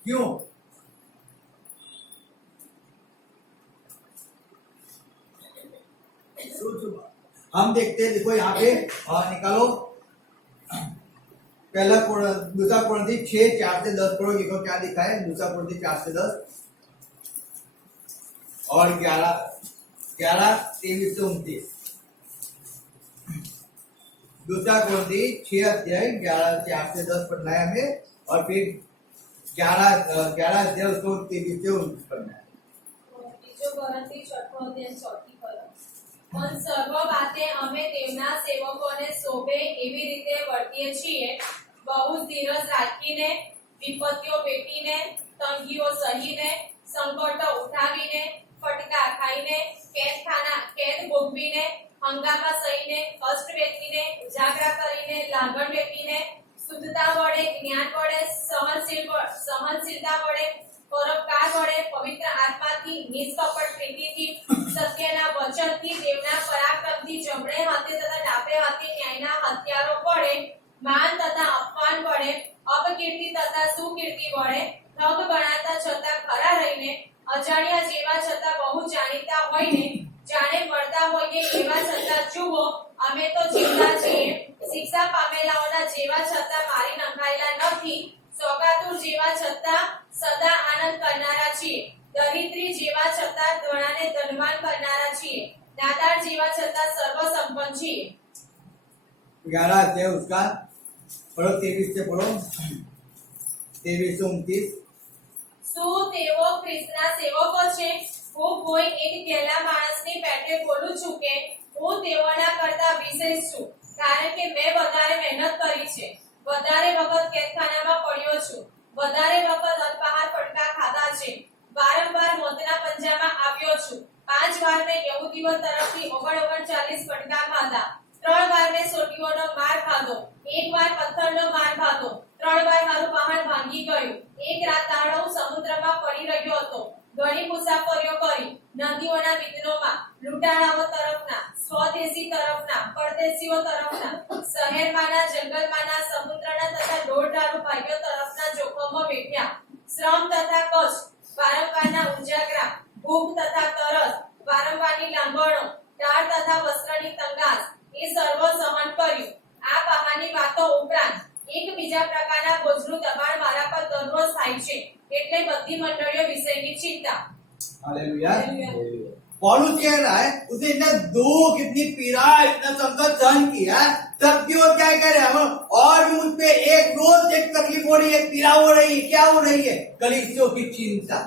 क्यों? हम देखते हैं, देखो यहाँ पे निकालो पहला दूसरा कुरिन्थी 6:4-10 पढ़ो। देखो क्या लिखा है, दूसरा कुरिन्थी 4-10 और 11:23-29। दूसरा कुरिन्थी 6:11-4-10 पढ़ना है हमें, और फिर 11 अध्याय उसको 23-29 पढ़ना है। બીજો ગણતરી છઠ્ઠો અધ્યાય ચોથી કલમ. પણ સર્વ વાતે અમે તેમના સેવકોને શોભે એવી રીતે વર્તીએ છીએ, બહુ ધીરજ રાખીને, વિપત્તિઓ વેઠીને, તંગીઓ સહીને, સંકટો ઉઠાવીને, ફટકા ખાઈને, કેદ ભોગવીને, હંગામા સહીને, કષ્ટ વેઠીને, ઉજાગરા કરીને, લાગણ વેઠીને, શુદ્ધતા વડે, જ્ઞાન વડે, સહનશીલતા વડે, પરોપકાર વડે, પવિત્ર આત્માથી, નિષ્કપટ પ્રીતિથી, સત્યના વચનથી, દેવના પરાક્રમથી, જમણે હાથે તથા ડાબે હાથે ન્યાયના હથિયારો વડે, માન તથા અપમાન વડે, અપકીર્તિ તથા સુકીર્તિ વડે, ઠગ ગણાતા છતાં ખરા રહીને, અજાણ્યા જેવા છતાં બહુ જાણીતા હોઈને, જાણે મળતા હોઈએ એવા છતાં જુઓ, અમે તો જીવતા છીએ, શિક્ષા પામેલાઓના જેવા છતાં મારી નંખાયેલા નથી, સોગાતુર જેવા છતાં સદા આનંદ કરનારા છીએ, દરિદ્રી જેવા છતાં ઘણાને ધનવાન કરનારા છીએ, નાદાર જેવા છતાં સર્વ સંપન્ન છીએ. 11 अध्याय उसका पढ़ो, 23 से पढ़ो, 23 से 29. શું તેઓ ખ્રિસ્તના સેવકો છે? હું કોઈ એક ગેલા માણસની પેટે બોલું છું કે હું તેઓના કરતા વિશેષ છું, કારણ કે મેં વધારે મહેનત કરી છે, વધારે વખત કેદખાનામાં પડ્યો છું, વધારે વખત અલ્પાહાર ફટકા ખાધા છે, વારંવાર મોતના પંજામાં આવ્યો છું, 5 વાર મેં યહૂદીઓ તરફથી 39 ફટકા ખાધા, 3 વાર મેં સોટીઓનો માર ખાધો, 1 વાર પથ્થરનો માર ખાધો, 3 વાર મારું પહાડ ભાંગી ગયું, 1 રાત દાડો હું સમુદ્રમાં પડી રહ્યો હતો, ઘણી મુસાફરીઓ કરી, નદીઓના વિઘ્નોમાં, લૂંટાણાઓ તરફના, સ્વદેશી તરફના, પરદેશીઓ તરફના, શહેરમાંના, જંગલમાંના, સમુદ્રના તથા ઢોરઢારૂ ભાઈઓ તરફના જોખમો વેઠ્યા, શ્રમ તથા કષ્ટ, વારંવારના ઉજાગરા, ભૂખ તથા તરસ, વારંવારની લાંગણો, ડાળ તથા વસ્ત્રની તંગાસ, એ સર્વ સહન કર્યું. આ બહાની વાતો ઉપરાંત એક બીજા પ્રકારના બોજનું દબાણ મારા પર દરરોજ થાય છે, એટલે બધી મંડળીઓ વિષયની ચિંતા. हालेलुया. पौलुस कह रहा है उसे इतना दुख, इतनी पीड़ा, इतना संकट सहन किया, तब भी वो क्या कह रहे हैं, और भी मुझ पे एक रोज एक तकलीफ हो रही है, पीड़ा हो रही है. क्या हो रही है? कलीसियों की चिंता.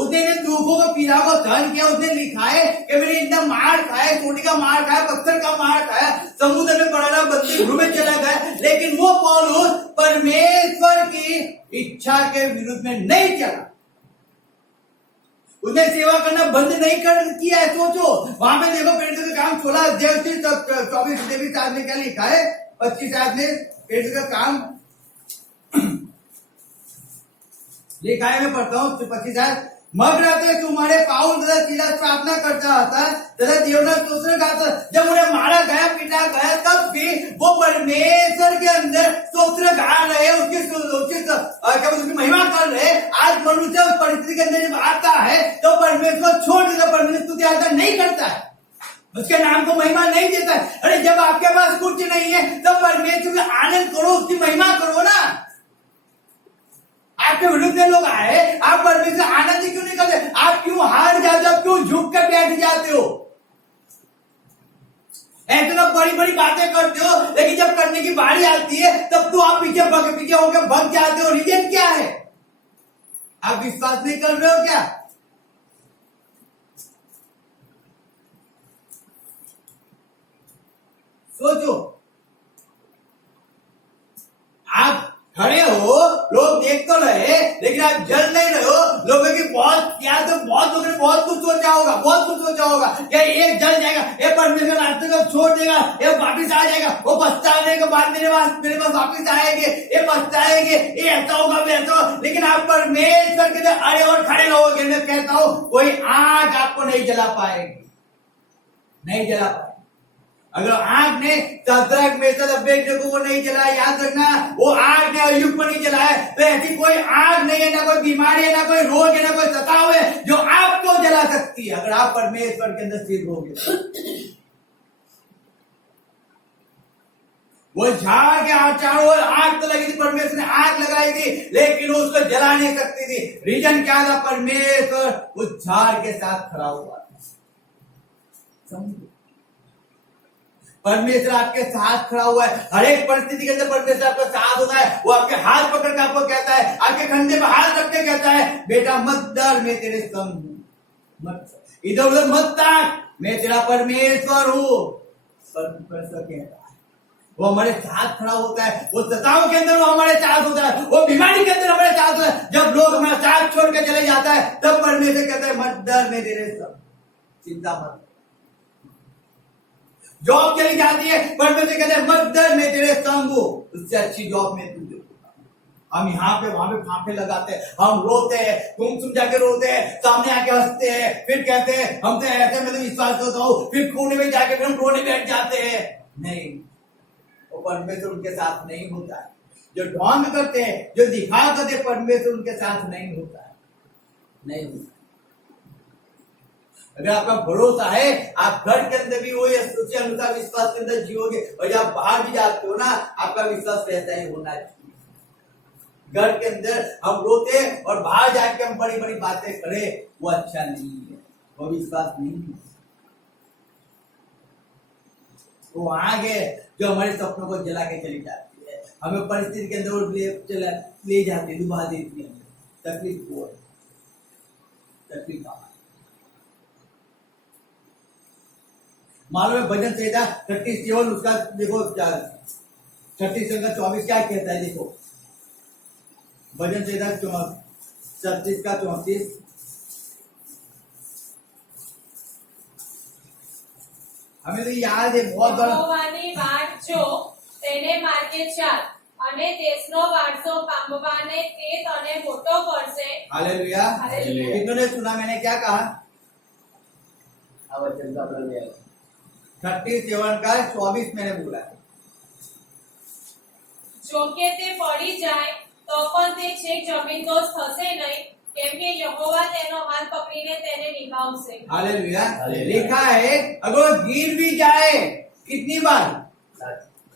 उसने इन दुखों को, पीड़ा को सहन किया. उसने लिखा है कि मैंने इतना मार खाया, चोटी का मार खाया, पत्थर का मार खाया, समुद्र में पड़ा, बंदी गृह में चला गया, लेकिन वो पौलुस परमेश्वर की इच्छा के विरुद्ध में नहीं चला. उसने सेवा करना बंद नहीं कर किया है. सोचो, वहां पे देखो, पेड़ का काम 16 अध्याय 24 में क्या लिखा है, 25 में पेड़ का काम लिखा है. मैं पढ़ता हूँ 25. मग रात्री तुम्हारे पाउल तथा सीलास प्रार्थना करता था तथा देवना स्तोत्र गाता. जब उन्हें मारा गया, पीटा गया, तब भी वो परमेश्वर के अंदर स्तोत्र गा रहे, उसकी महिमा कर रहे. आज मनुष्य उस परिस्थिति के अंदर जब आता है तो परमेश्वर छोड़ देता, परमेश्वर स्तुति आदर नहीं करता है, उसके नाम को महिमा नहीं देता है. अरे जब आपके पास कुछ नहीं है तो परमेश्वर का आनंद करो, उसकी महिमा करो ना. आपके विरुद्ध में लोग आए, आप परमेश्वर आनंद क्यों नहीं करते? आप क्यों हार जाते हो? क्यों झुक कर बैठ जाते हो? ऐसे तो बड़ी बड़ी बातें करते हो, लेकिन जब करने की बारी आती है तब तो आप पीछे होकर भग जाते हो. रीजन क्या है? आप विश्वास नहीं कर रहे हो क्या? सोचो, आप खड़े हो, लोग देख तो रहे, लेकिन आप जल नहीं रहे हो. लोगों की बहुत प्यार, तो बहुत लोगों ने बहुत कुछ सोचा होगा, बहुत कुछ सोचा होगा कि ये जल जाएगा, ये परमेश्वर रास्ते को छोड़ देगा, ये वापिस आ जाएगा, वो पछताने के बाद मेरे पास वापिस आएंगे, ये पछताएंगे, ये ऐसा होगा, वैसा होगा. लेकिन आप परमेश्वर के अड़े और खड़े रहोगे. मैं कहता हूं, कोई आग आपको नहीं जला पाएगी, नहीं जला पाएगी. अगर आग ने सद्रक मेशक अबेदनगो को नहीं जलाया, याद रखना, वो आग ने अय्यूब को नहीं जलाया, तो ऐसी कोई आग नहीं है, ना कोई बीमारी है, ना कोई रोग है, ना कोई सताव है जो आपको जला सकती है, अगर आप परमेश्वर के अंदर स्थिर होगे. वो झाड़ के चारों ओर आग तो लगी थी, परमेश्वर ने आग लगाई थी, लेकिन उसको जला नहीं सकती थी. रीजन क्या था? परमेश्वर उस झाड़ के साथ खड़ा हुआ. समझो, परमेश्वर आपके साथ खड़ा हुआ है. हर एक परिस्थिति के अंदर परमेश्वर आपका साथ होता है. वो आपके हाथ पकड़ के आपको कहता है, आपके कंधे पर हाथ रख के कहता है, बेटा मत डर, मैं तेरे संग हूं. मत इधर उधर मत ताक, मैं तेरा परमेश्वर हूँ। परमेश्वर कहता है, वो हमारे साथ खड़ा होता है। वो सताओं के अंदर वो हमारे साथ होता है, वो बीमारी के अंदर हमारे साथ होता है। जब लोग हमारा साथ छोड़ के चले जाता है तब परमेश्वर कहता है मत डर, मैं तेरे सब, चिंता मत। जॉब चली जाती है, परमेश्वर कहता है मत डर, मैं तेरे संग हूं। उससे अच्छी जॉब में तुझे। हम यहाँ पे वहां पे फांफे लगाते हैं, हम रोते हैं, तुम जाके रोते हैं, सामने आके हंसते हैं, फिर कहते हैं हम तो ऐसे में तो विश्वास करता हूं, फिर कोने में जाके फिर हम रोने बैठ जाते हैं। नहीं, वो परमेश्वर उनके साथ नहीं होता है। जो ढोंग करते हैं, जो दिखा करते, परमेश्वर उनके साथ नहीं होता है, नहीं होता। अगर आपका भरोसा है, आप घर के अंदर भी हो या सोचे अनुसार विश्वास के अंदर जियोगे, और जब बाहर भी जाते हो ना, आपका विश्वास वैसा ही होना चाहिए। घर के अंदर हम रोते और बाहर जाके हम बड़ी बड़ी बातें करें, वो अच्छा नहीं है, वो विश्वास नहीं है। वो आगे जो हमारे सपनों को जला के चली जाती है, हमें परिस्थिति के अंदर ले जाती है, डुबा देती है, तकलीफ को तकलीफ। मालूम है भजन संहिता 37 उसका देखो 37 का 24 क्या कहता है, देखो भजन संहिता 36 का 34। हमें तो याद है बहुत बार। यहोवाની વાટ જો તેને માર્ગે ચાલ અને દેશનો વારસો પામવાને તે તને મોટો કરશે। हालेलुया। हालेलुया। कितनों ने सुना मैंने क्या कहा? अब वचन का बोल दिया 37 का 24 मैंने बोला। જો કે તે પડી જાય તો પણ તે છેક જમીનદોષ થશે નહીં, કેમ કે यहोवा તેનો હાથ પકડીને તેને નિભાવશે। हालेलुया। लिखा है अगर वो गिर भी जाए, कितनी बार?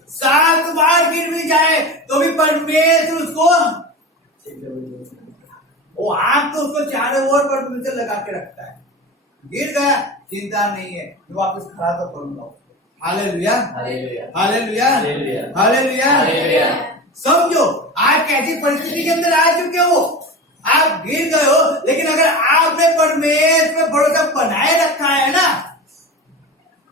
7 बार गिर भी जाए तो भी परमेश्वर उसको, वो आग तो उसको चारों ओर परमेश्वर लगा के रखता है। गिर गया, चिंता नहीं है, मैं वापस खड़ा तो करूंगा। Hallelujah, hallelujah, hallelujah. समझो, आप कैसी परिस्थिति के अंदर आ चुके हो, आप गिर गए हो, लेकिन अगर आपने परमेश्वर पे भरोसा बनाए रखा है ना,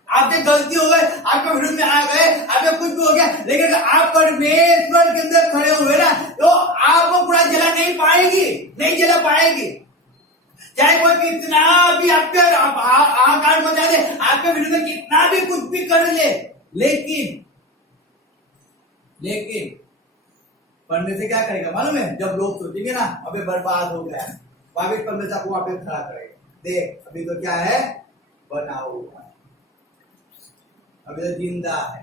आपसे गलती हो गई, आपके विरुद्ध में आ गए, आपने कुछ भी हो गया, लेकिन अगर आप परमेश्वर के अंदर खड़े हुए ना, तो आपको पूरा जला नहीं पाएगी, नहीं जला पाएगी। चाहे कोई कितना भी आपके आकार मचा दे, आपके विरुद्ध में कितना भी कुछ भी कर ले, लेकिन परमेश्वर क्या करेगा मालूम है? जब लोग सोचेंगे ना अबे बर्बाद हो गया, वापिस परमेश्वर आपको वापिस खड़ा करेगा। देख अभी तो क्या है, बना हुआ है, अभी तो जिंदा है।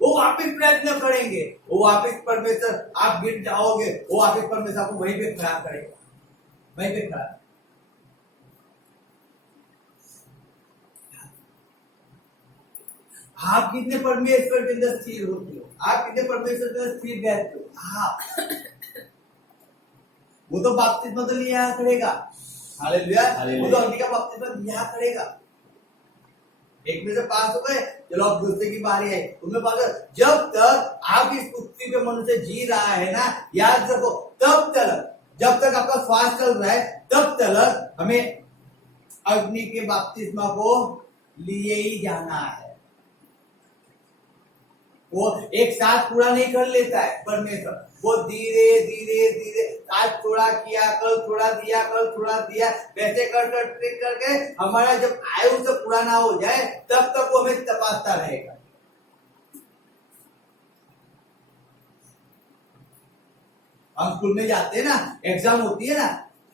वो वापिस प्रयत्न करेंगे, वो वापिस परमेश्वर, आप गिर जाओगे, वो वापिस परमेश्वर आपको वहीं पे खड़ा करेगा, वहीं पे खड़ा। आप कितने परमेश्वर के अंदर स्थिर होते हो, आप कितने परमेश्वर के अंदर स्थिर रहते हो। आप वो तो बपतिस्मा तो लिया करेगा। हालेलुया। वो तो अग्नि का बपतिस्मा लिया करेगा। एक में से पास हो गए, चलो अब दूसरे की बारी है, उनमें पास। जब तक आप इस पृथ्वी पे मनुष्य जी रहा है ना, याद रखो, तब तक जब तक आपका श्वास चल रहा है, तब तक हमें अग्नि के बपतिस्मा को लिए ही जाना है। वो एक साथ पूरा नहीं कर लेता है परमेश्वर, वो धीरे धीरे धीरे, आज थोड़ा किया, कल थोड़ा दिया, कल थोड़ा दिया, वैसे करके हमारा जब आयु से पूरा ना हो जाए तब तक वो हमें तपासता रहेगा। हम स्कूल में जाते हैं ना, एग्जाम होती है ना,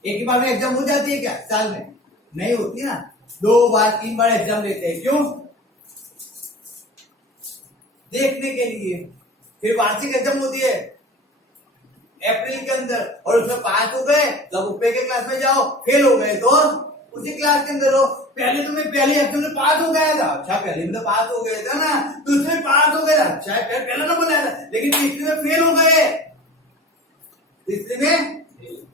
एक ही बार में एग्जाम हो जाती है क्या साल में? नहीं होती ना, 2 बार 3 बार एग्जाम लेते हैं। क्यों? देखने के लिए। फिर वार्षिक एग्जाम होती है अप्रैल के अंदर, और उसमें पास हो गए तो ऊपर के क्लास में जाओ, फेल हो गए तो उसी क्लास के अंदर हो। पहले तो मैं पहले एग्जाम में पास हो गया था, अच्छा पहले में तो पास हो गया था ना, दूसरे में पास हो गया, अच्छा पहला नंबर आया था, लेकिन तीसरे में फेल हो गए, तीसरे में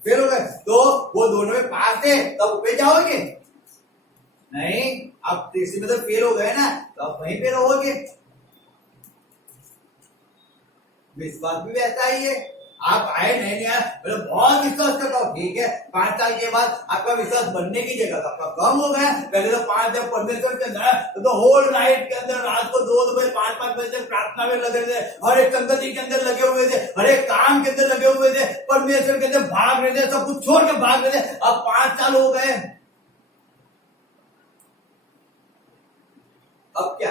फेल हो गए, तो वो दोनों में पास है तब ऊपर जाओगे? नहीं, आप तीसरे में तो फेल हो गए ना, तो आप वहीं पे रहोगे। विश्वास भी वैसा ही है, आप आए नहीं आए, मतलब बहुत विश्वास करता हूँ, ठीक है 5 साल के बाद आपका विश्वास बनने की जगह तो आपका कम हो गया। पहले तो 5 जब परमेश्वर के अंदर तो होल नाइट के अंदर रात को 2 बजे 5 बजे तक प्रार्थना में लगे थे, हर एक संगति के अंदर लगे हुए थे, हर एक काम के अंदर लगे हुए थे, परमेश्वर के अंदर भाग रहे थे, सब कुछ छोड़ के भाग रहे थे। अब 5 साल हो गए, अब क्या?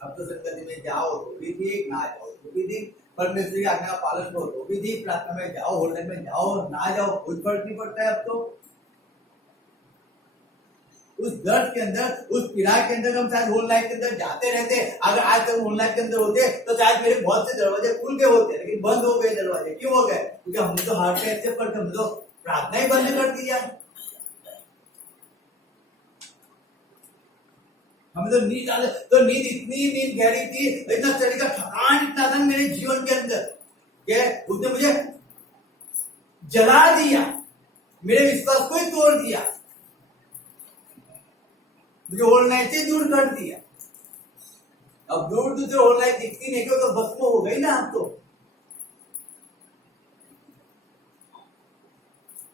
अब तो संगति में जाओ तो भी ठीक, ना जाओ तो भी ठीक, परमेश्वर की आज्ञा का पालन करो तो भी ठीक, प्रार्थना में जाओ, होल्डर में जाओ, ना जाओ, कुछ फर्क नहीं पड़ता है। अब तो उस दर्द के अंदर, उस पीड़ा के अंदर हम शायद होल लाइफ के अंदर जाते रहते। अगर आज तक होल लाइफ के अंदर होते तो शायद मेरे बहुत से दरवाजे खुल के होते, लेकिन बंद हो गए दरवाजे। क्यों हो गए? क्योंकि हमने तो हार्ट पे एक्सेप्ट करके हमने तो प्रार्थना ही बंद कर दिया। हमें तो नींद आ तो नींद इतनी नींद गहरी थी, इतना शरीर का थकान इतना था मेरे जीवन के अंदर कि उसने मुझे जला दिया, मेरे विश्वास को ही तोड़ दिया, मुझे होल नाइट से दूर कर दिया। अब दूर दूसरे होल नाइट दिखती नहीं क्यों, तो भस्म हो गई ना आप तो।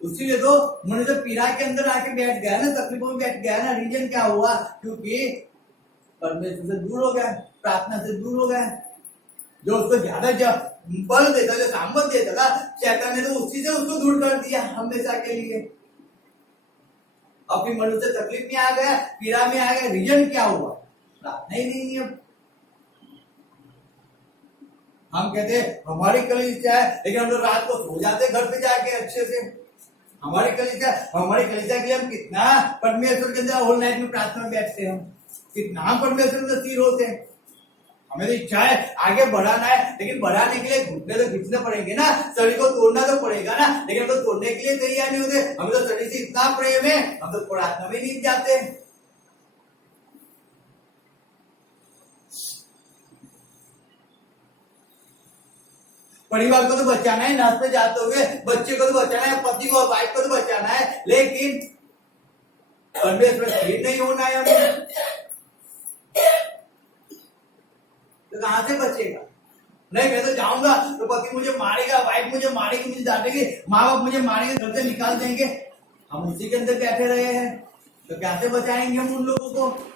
उसीलिए तो मुझे तो पीड़ा के अंदर आके बैठ गया ना, तकलीफों में बैठ गया ना। रीजन क्या हुआ? क्योंकि परमेश्वर से दूर हो गया, प्रार्थना से दूर हो गया। जो उसको ज्यादा बल देता, जो सामर्थ देता था, शैतान ने तो उसी से उसको दूर कर दिया हमेशा के लिए। अपनी मनुष्य तकलीफ में आ गया, पीड़ा में आ गया। रीजन क्या हुआ? प्रार्थना ही नहीं है। हम कहते हमारी कलीसिया है, लेकिन हम लोग रात को सो जाते घर पे जाके अच्छे से। हमारी कलीसिया के लिए हम कितना परमेश्वर के अंदर होल नाइट में प्रार्थना में बैठते हैं, कितना परमेश्वर में स्थिर होते हैं। हमें तो इच्छा है आगे बढ़ाना है, लेकिन बढ़ाने के लिए घुटने तो खींचने पड़ेंगे ना, शरीर को तोड़ना तो पड़ेगा ना। लेकिन हम तो तोड़ने के लिए तैयार नहीं होते। हमें तो शरीर से इतना प्रेम है, हम तो प्रार्थना में नहीं जाते। परिवार को तो बचाना है, नाच पे जाते हुए बच्चे को तो बचाना है, पति को वाइफ को तो बचाना है, लेकिन परमेश्वर स्थिर नहीं होना है हमें, तो कहां से बचेगा? नहीं, मैं तो जाऊंगा तो पति मुझे मारेगा, वाइफ मुझे मारेगी, मुझे डांटेगी, माँ बाप मुझे मारेंगे, घर से निकाल देंगे। हम उसी के अंदर बैठे रहे हैं, तो कैसे बचाएंगे हम उन लोगों को?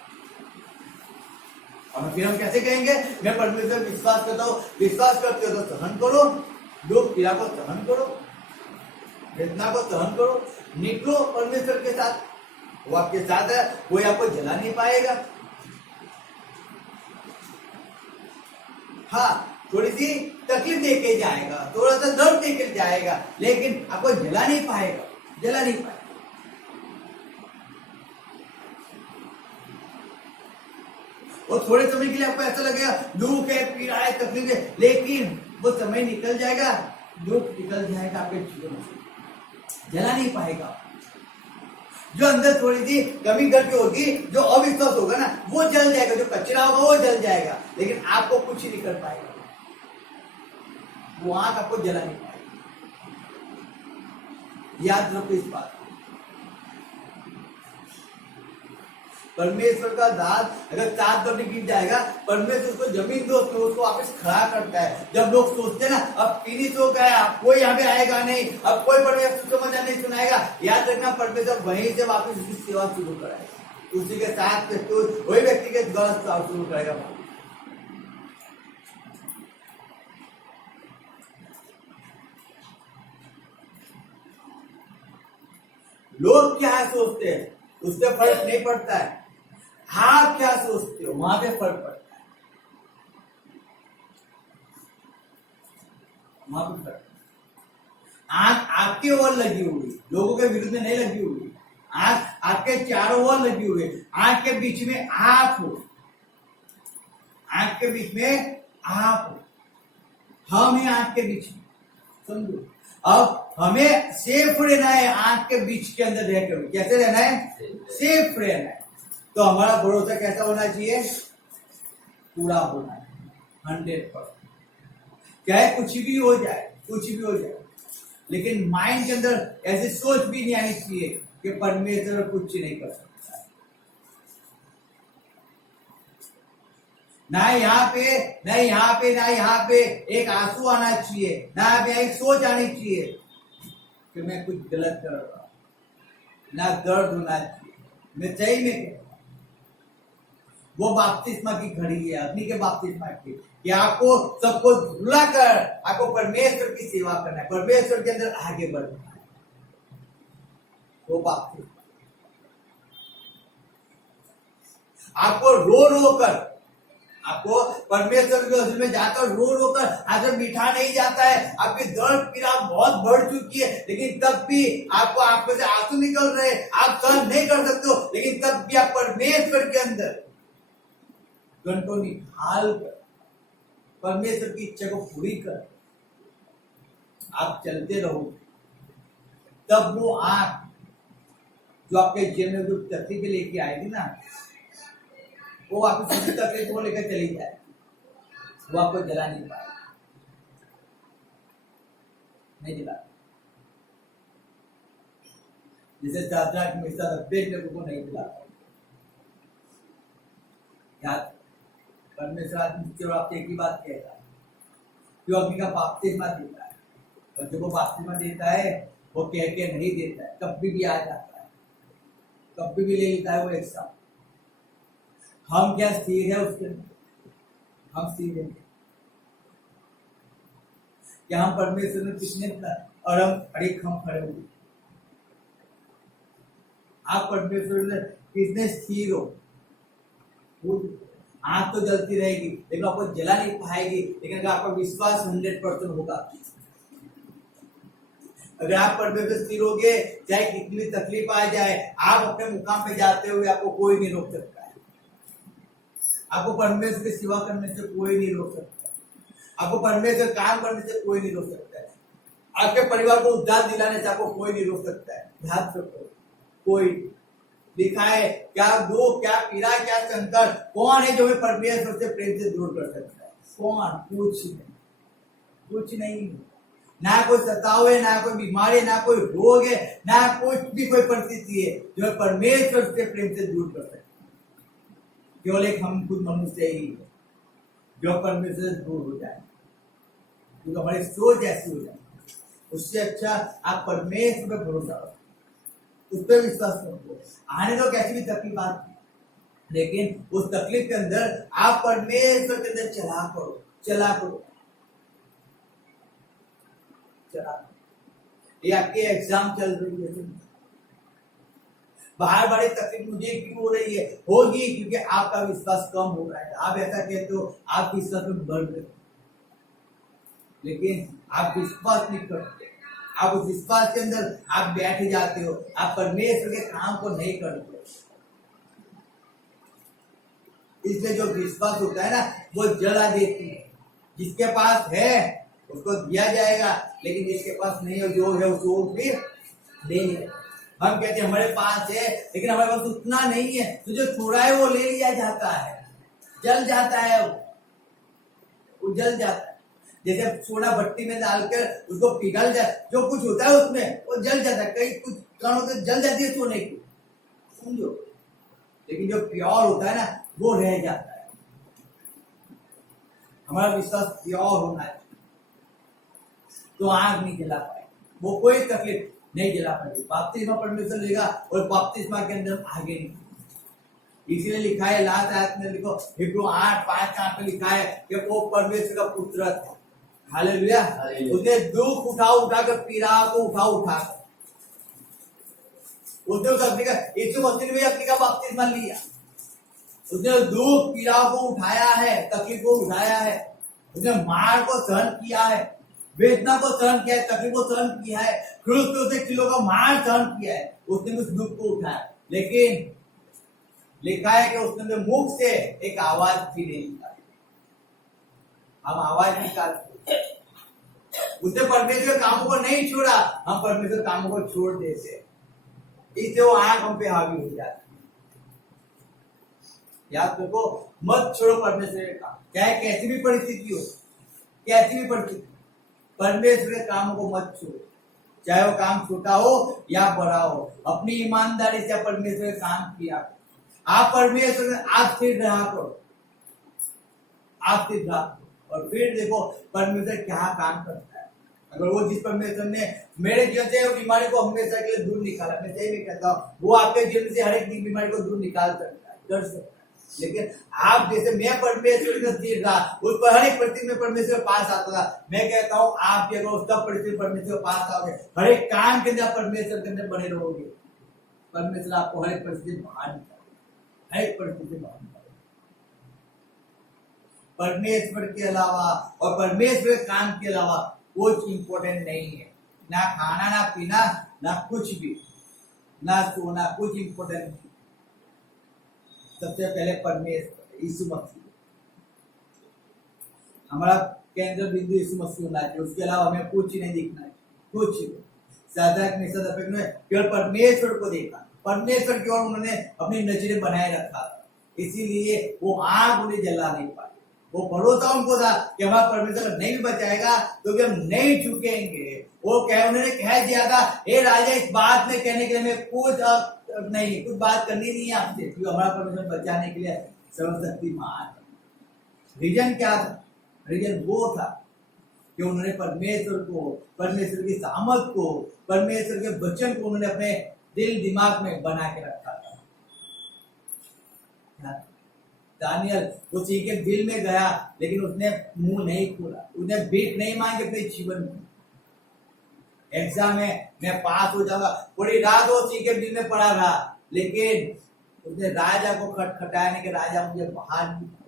और फिर हम कैसे कहेंगे मैं परमेश्वर विश्वास करता हूँ? विश्वास करते हो तो सहन करो, दुख पीड़ा को सहन करो, वेदना को सहन करो, निकलो परमेश्वर के साथ। वो आपके साथ है, कोई आपको जला नहीं पाएगा। हाँ, थोड़ी सी तकलीफ देके जाएगा, थोड़ा सा दर्द देके जाएगा, लेकिन आपको जला नहीं पाएगा, जला नहीं पाएगा। और थोड़े समय के लिए आपको ऐसा लगेगा दुख है, पीड़ा है, तकलीफ है, लेकिन वो समय निकल जाएगा, दुख निकल जाएगा आपके जीवन से, जला नहीं पाएगा। जो अंदर थोड़ी सी कमी करके होगी, जो अविश्वास होगा ना, वो जल जाएगा, जो कचरा होगा वो जल जाएगा, लेकिन आपको कुछ ही नहीं कर पाएगा, वो आंख आपको जला नहीं पाएगा। याद रखो इस बात। परमेश्वर का दास अगर 7 बार गिर जाएगा, परमेश्वर उसको जमीन दोस्त में उसको वापस खड़ा करता है। जब लोग सोचते हैं ना अब फिनिश हो गया, अब कोई यहाँ पे आएगा नहीं, अब कोई परमेश्वर को मजा नहीं सुनाएगा, याद रखना परमेश्वर वहीं से वापस उसकी सेवा शुरू कराएगा, उसी के साथ वही व्यक्ति के द्वारा शुरू करेगा। लोग क्या सोचते हैं उससे फर्क नहीं पड़ता है, आप क्या सोचते हो वहां पे फर्क पड़ता है, वहां पे फर्क। आंख आपकी ओर लगी हुई, लोगों के विरुद्ध में नहीं लगी हुई, आंख आपके चारों ओर लगी हुई, आंख के बीच में आप हो, आंख के बीच में आप हो, हम हैं आंख के बीच में, समझो। अब हमें सेफ रहना है, आंख के बीच के अंदर रहकर। कैसे रहना है? सेफ रहना है। तो हमारा भरोसा कैसा होना चाहिए? पूरा होना है, 100%। चाहे कुछ भी हो जाए, कुछ भी हो जाए, लेकिन माइंड के अंदर ऐसी सोच भी नहीं आनी चाहिए कि परमेश्वर कुछ नहीं कर सकता। ना यहाँ पे ना यहाँ पे एक आंसू आना चाहिए, ना यहाँ पे एक सोच आनी चाहिए कि मैं कुछ गलत कर रहा हूं, ना दर्द होना चाहिए। मैं सही में वो बपतिस्मा की घड़ी है, अग्नि के बपतिस्मा की, कि आपको सबको भुला कर आपको परमेश्वर की सेवा करना है, परमेश्वर के अंदर आगे बढ़ना है। वो बपतिस्मा आपको रो रो कर, आपको परमेश्वर के हजूर में जाकर रो रो कर आगे बिठा नहीं जाता है। आपकी दर्द पीड़ा बहुत बढ़ चुकी है, लेकिन तब भी आपको आंखों से आंसू निकल रहे, आप सहन नहीं कर सकते हो, लेकिन तब भी आप परमेश्वर के अंदर घंटों निकाल कर परमेश्वर की इच्छा को पूरी कर आप चलते रहो। तब वो आंख जो आपके जीवन में जो तकलीफ लेके आएगी ना, वो आपकी सभी तकलीफ को लेकर चली जाए, वो आपको जला नहीं पाए, नहीं जला। जैसे शाद्राक मेशक अबेदनगो को नहीं जला पाए। याद परमेश्वर आदमी आपसे एक ही बात कहेगा, जो अग्नि का बपतिस्मा देता है, और जब वो बपतिस्मा देता है वो कह के नहीं देता है, कभी भी आ जाता है, कभी भी ले लेता है वो एक साथ। हम क्या स्थिर है उसके अंदर, हम स्थिर हैं क्या? हम परमेश्वर में कितने और हम खड़े हुए, आप परमेश्वर में कितने स्थिर हो? आंख तो जलती रहेगी लेकिन आपको जला नहीं पाएगी, लेकिन अगर आपका विश्वास 100% होगा, अगर आप परमेश्वर स्थिर होगे, चाहे कितनी भी तकलीफ आ जाए, आप अपने मुकाम पे जाते हुए आपको कोई नहीं रोक सकता है। आपको परमेश्वर की सेवा करने से कोई नहीं रोक सकता, आपको परमेश्वर काम करने से कोई नहीं रोक सकता है, आपके परिवार को उद्धार दिलाने से आपको कोई नहीं रोक सकता है। ध्यान रखो, कोई लिखा है, क्या दुख, क्या पीड़ा, क्या संकट, कौन है जो हमें परमेश्वर से प्रेम से दूर कर सकता है? कौन? कुछ नहीं। ना कोई सताव है, ना कोई बीमारी, ना कोई रोग है, ना कुछ भी कोई परिस्थिति है जो परमेश्वर से प्रेम से दूर कर सकता है। केवल एक हम खुद मनुष्य ही है जो परमेश्वर से दूर हो जाए, क्योंकि हमारी सोच ऐसी हो जाए। उससे अच्छा आप परमेश्वर पर भरोसा रखो, उस पर विश्वास करो। आने तो कैसी भी तकलीफ आती, लेकिन उस तकलीफ के अंदर आप परमेश्वर के अंदर चला करो। ये आपके एग्जाम चल रही है, बाहर बड़ी तकलीफ मुझे क्यों हो रही है? होगी क्योंकि आपका विश्वास कम हो रहा है। आप ऐसा कहते हो आप विश्वास में बढ़ रहे हो, लेकिन आप विश्वास नहीं करते, आप उस विश्वास के अंदर आप बैठ जाते हो, आप परमेश्वर के काम को नहीं करते। इसलिए जो विश्वास होता है ना, वो जला देती है। जिसके पास है उसको दिया जाएगा, लेकिन जिसके पास नहीं है, जो है उसको फिर देंगे। हम कहते हैं हमारे पास है, लेकिन हमारे पास उतना नहीं है, तो जो थोड़ा है वो ले लिया जाता है, जल जाता है, वो जल जाता है। जैसे सोना भट्टी में डालकर उसको पिघल जाए, जो कुछ होता है उसमें वो जल जाता है। कई कुछ कारण होते जल जाती है सोने की, समझो, लेकिन जो प्योर होता है ना वो रह जाता है। हमारा विश्वास प्योर होना चाहिए, तो आग नहीं जला पाए, वो कोई तकलीफ नहीं जला पाएगी। बपतिस्मा परमेश्वर लेगा और बपतिस्मा के अंदर आगे नहीं। इसीलिए लिखा है, लास्ट आयत में लिखो, हिब्रू 8:5 में लिखा है कि वो परमेश्वर का पुत्र था। हालेलुया। उसने दुख उठाकर पीड़ा को उठा उसने उस अपने का यीशु मसीह ने अपने का बपतिस्मा लिया। उसने दुख पीड़ा को उठाया है, तकलीफ को उठाया है, उसने मार को सहन किया है, वेदना को सहन किया है, तकलीफ को सहन किया है, क्रूस पे उसने किलो का मार सहन किया है, उसने उस दुख को उठाया। लेकिन लिखा है कि उसने मुख से एक आवाज भी नहीं निकाली। हम आवाज निकालते, उसने परमेश्वर कामों को नहीं छोड़ा, हम परमेश्वर कामों को छोड़ देते, इससे वो आंख हम पे हावी हो जाती। याद रखो, मत छोड़ो परमेश्वर के काम, चाहे कैसी भी परिस्थिति हो, कैसी भी परिस्थिति, परमेश्वर के कामों को मत छोड़ो, चाहे वो काम छोटा हो या बड़ा हो। अपनी ईमानदारी से परमेश्वर का काम किया, आप परमेश्वर में आप स्थिर रहा करो। आप सिर्फ रखो और फिर देखो परमेश्वर क्या काम करता है। अगर वो जिस परमेश्वर ने मेरे जीवन से बीमारी को हमेशा के लिए दूर निकाला, मैं सही में कहता हूँ, वो आपके जीवन से हर एक बीमारी को दूर निकाल सकता है, कर सकता है। लेकिन आप जैसे मैं परमेश्वर का स्थिर था, उस पर हर एक परिस्थिति में परमेश्वर पास आता था। मैं कहता हूँ आप भी अगर उस सब परिस्थिति परमेश्वर पास आओगे, हर एक काम के अंदर परमेश्वर के अंदर बने रहोगे, परमेश्वर आपको हर एक परिस्थिति बाहर निकालेगा, हर एक परिस्थिति बाहर निकालेगा। परमेश्वर के अलावा और परमेश्वर के काम के अलावा कुछ इंपॉर्टेंट नहीं है। ना खाना, ना पीना, ना कुछ भी, ना सोना, कुछ इंपॉर्टेंट नहीं। सबसे पहले परमेश्वर यीशु मसीह, हमारा केंद्र बिंदु यीशु मसीह होना चाहिए। उसके अलावा हमें कुछ नहीं दिखना है, कुछ ने केवल परमेश्वर को देखा, परमेश्वर की ओर उन्होंने अपनी नजरें बनाए रखा, इसीलिए वो आग उन्हें जला नहीं पाई। वो भरोसा उनको था कि हमारा परमेश्वर नहीं भी बचाएगा तो भी हम नहीं झुकेंगे। वो उन्होंने कह दिया था, हे राजा, इस बात में कहने के लिए मैं कुछ बात करनी नहीं है आपसे, क्योंकि हमारा परमेश्वर बचाने के लिए सर्वशक्तिमान। रीजन क्या था? रीजन वो था कि उन्होंने परमेश्वर को, परमेश्वर की सामर्थ को, परमेश्वर के वचन को उन्होंने अपने दिल दिमाग में बना के रखा था। दानियल वो सीखे दिल में गया, लेकिन उसने मुंह नहीं खोला, उसने भीख नहीं मांगी अपने जीवन में। एग्जाम में मैं पास हो जाऊंगा, पूरी रात वो सीखे दिल में पड़ा रहा, लेकिन उसने राजा को खटखटाने के, राजा मुझे बाहर निकाल।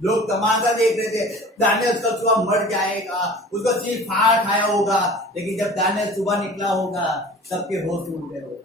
लोग तमाशा देख रहे थे, दानियल कल सुबह मर जाएगा, उसका सिर फाड़ खाया होगा, लेकिन जब दानियल सुबह निकला होगा सबके होश उड़ गए होगा।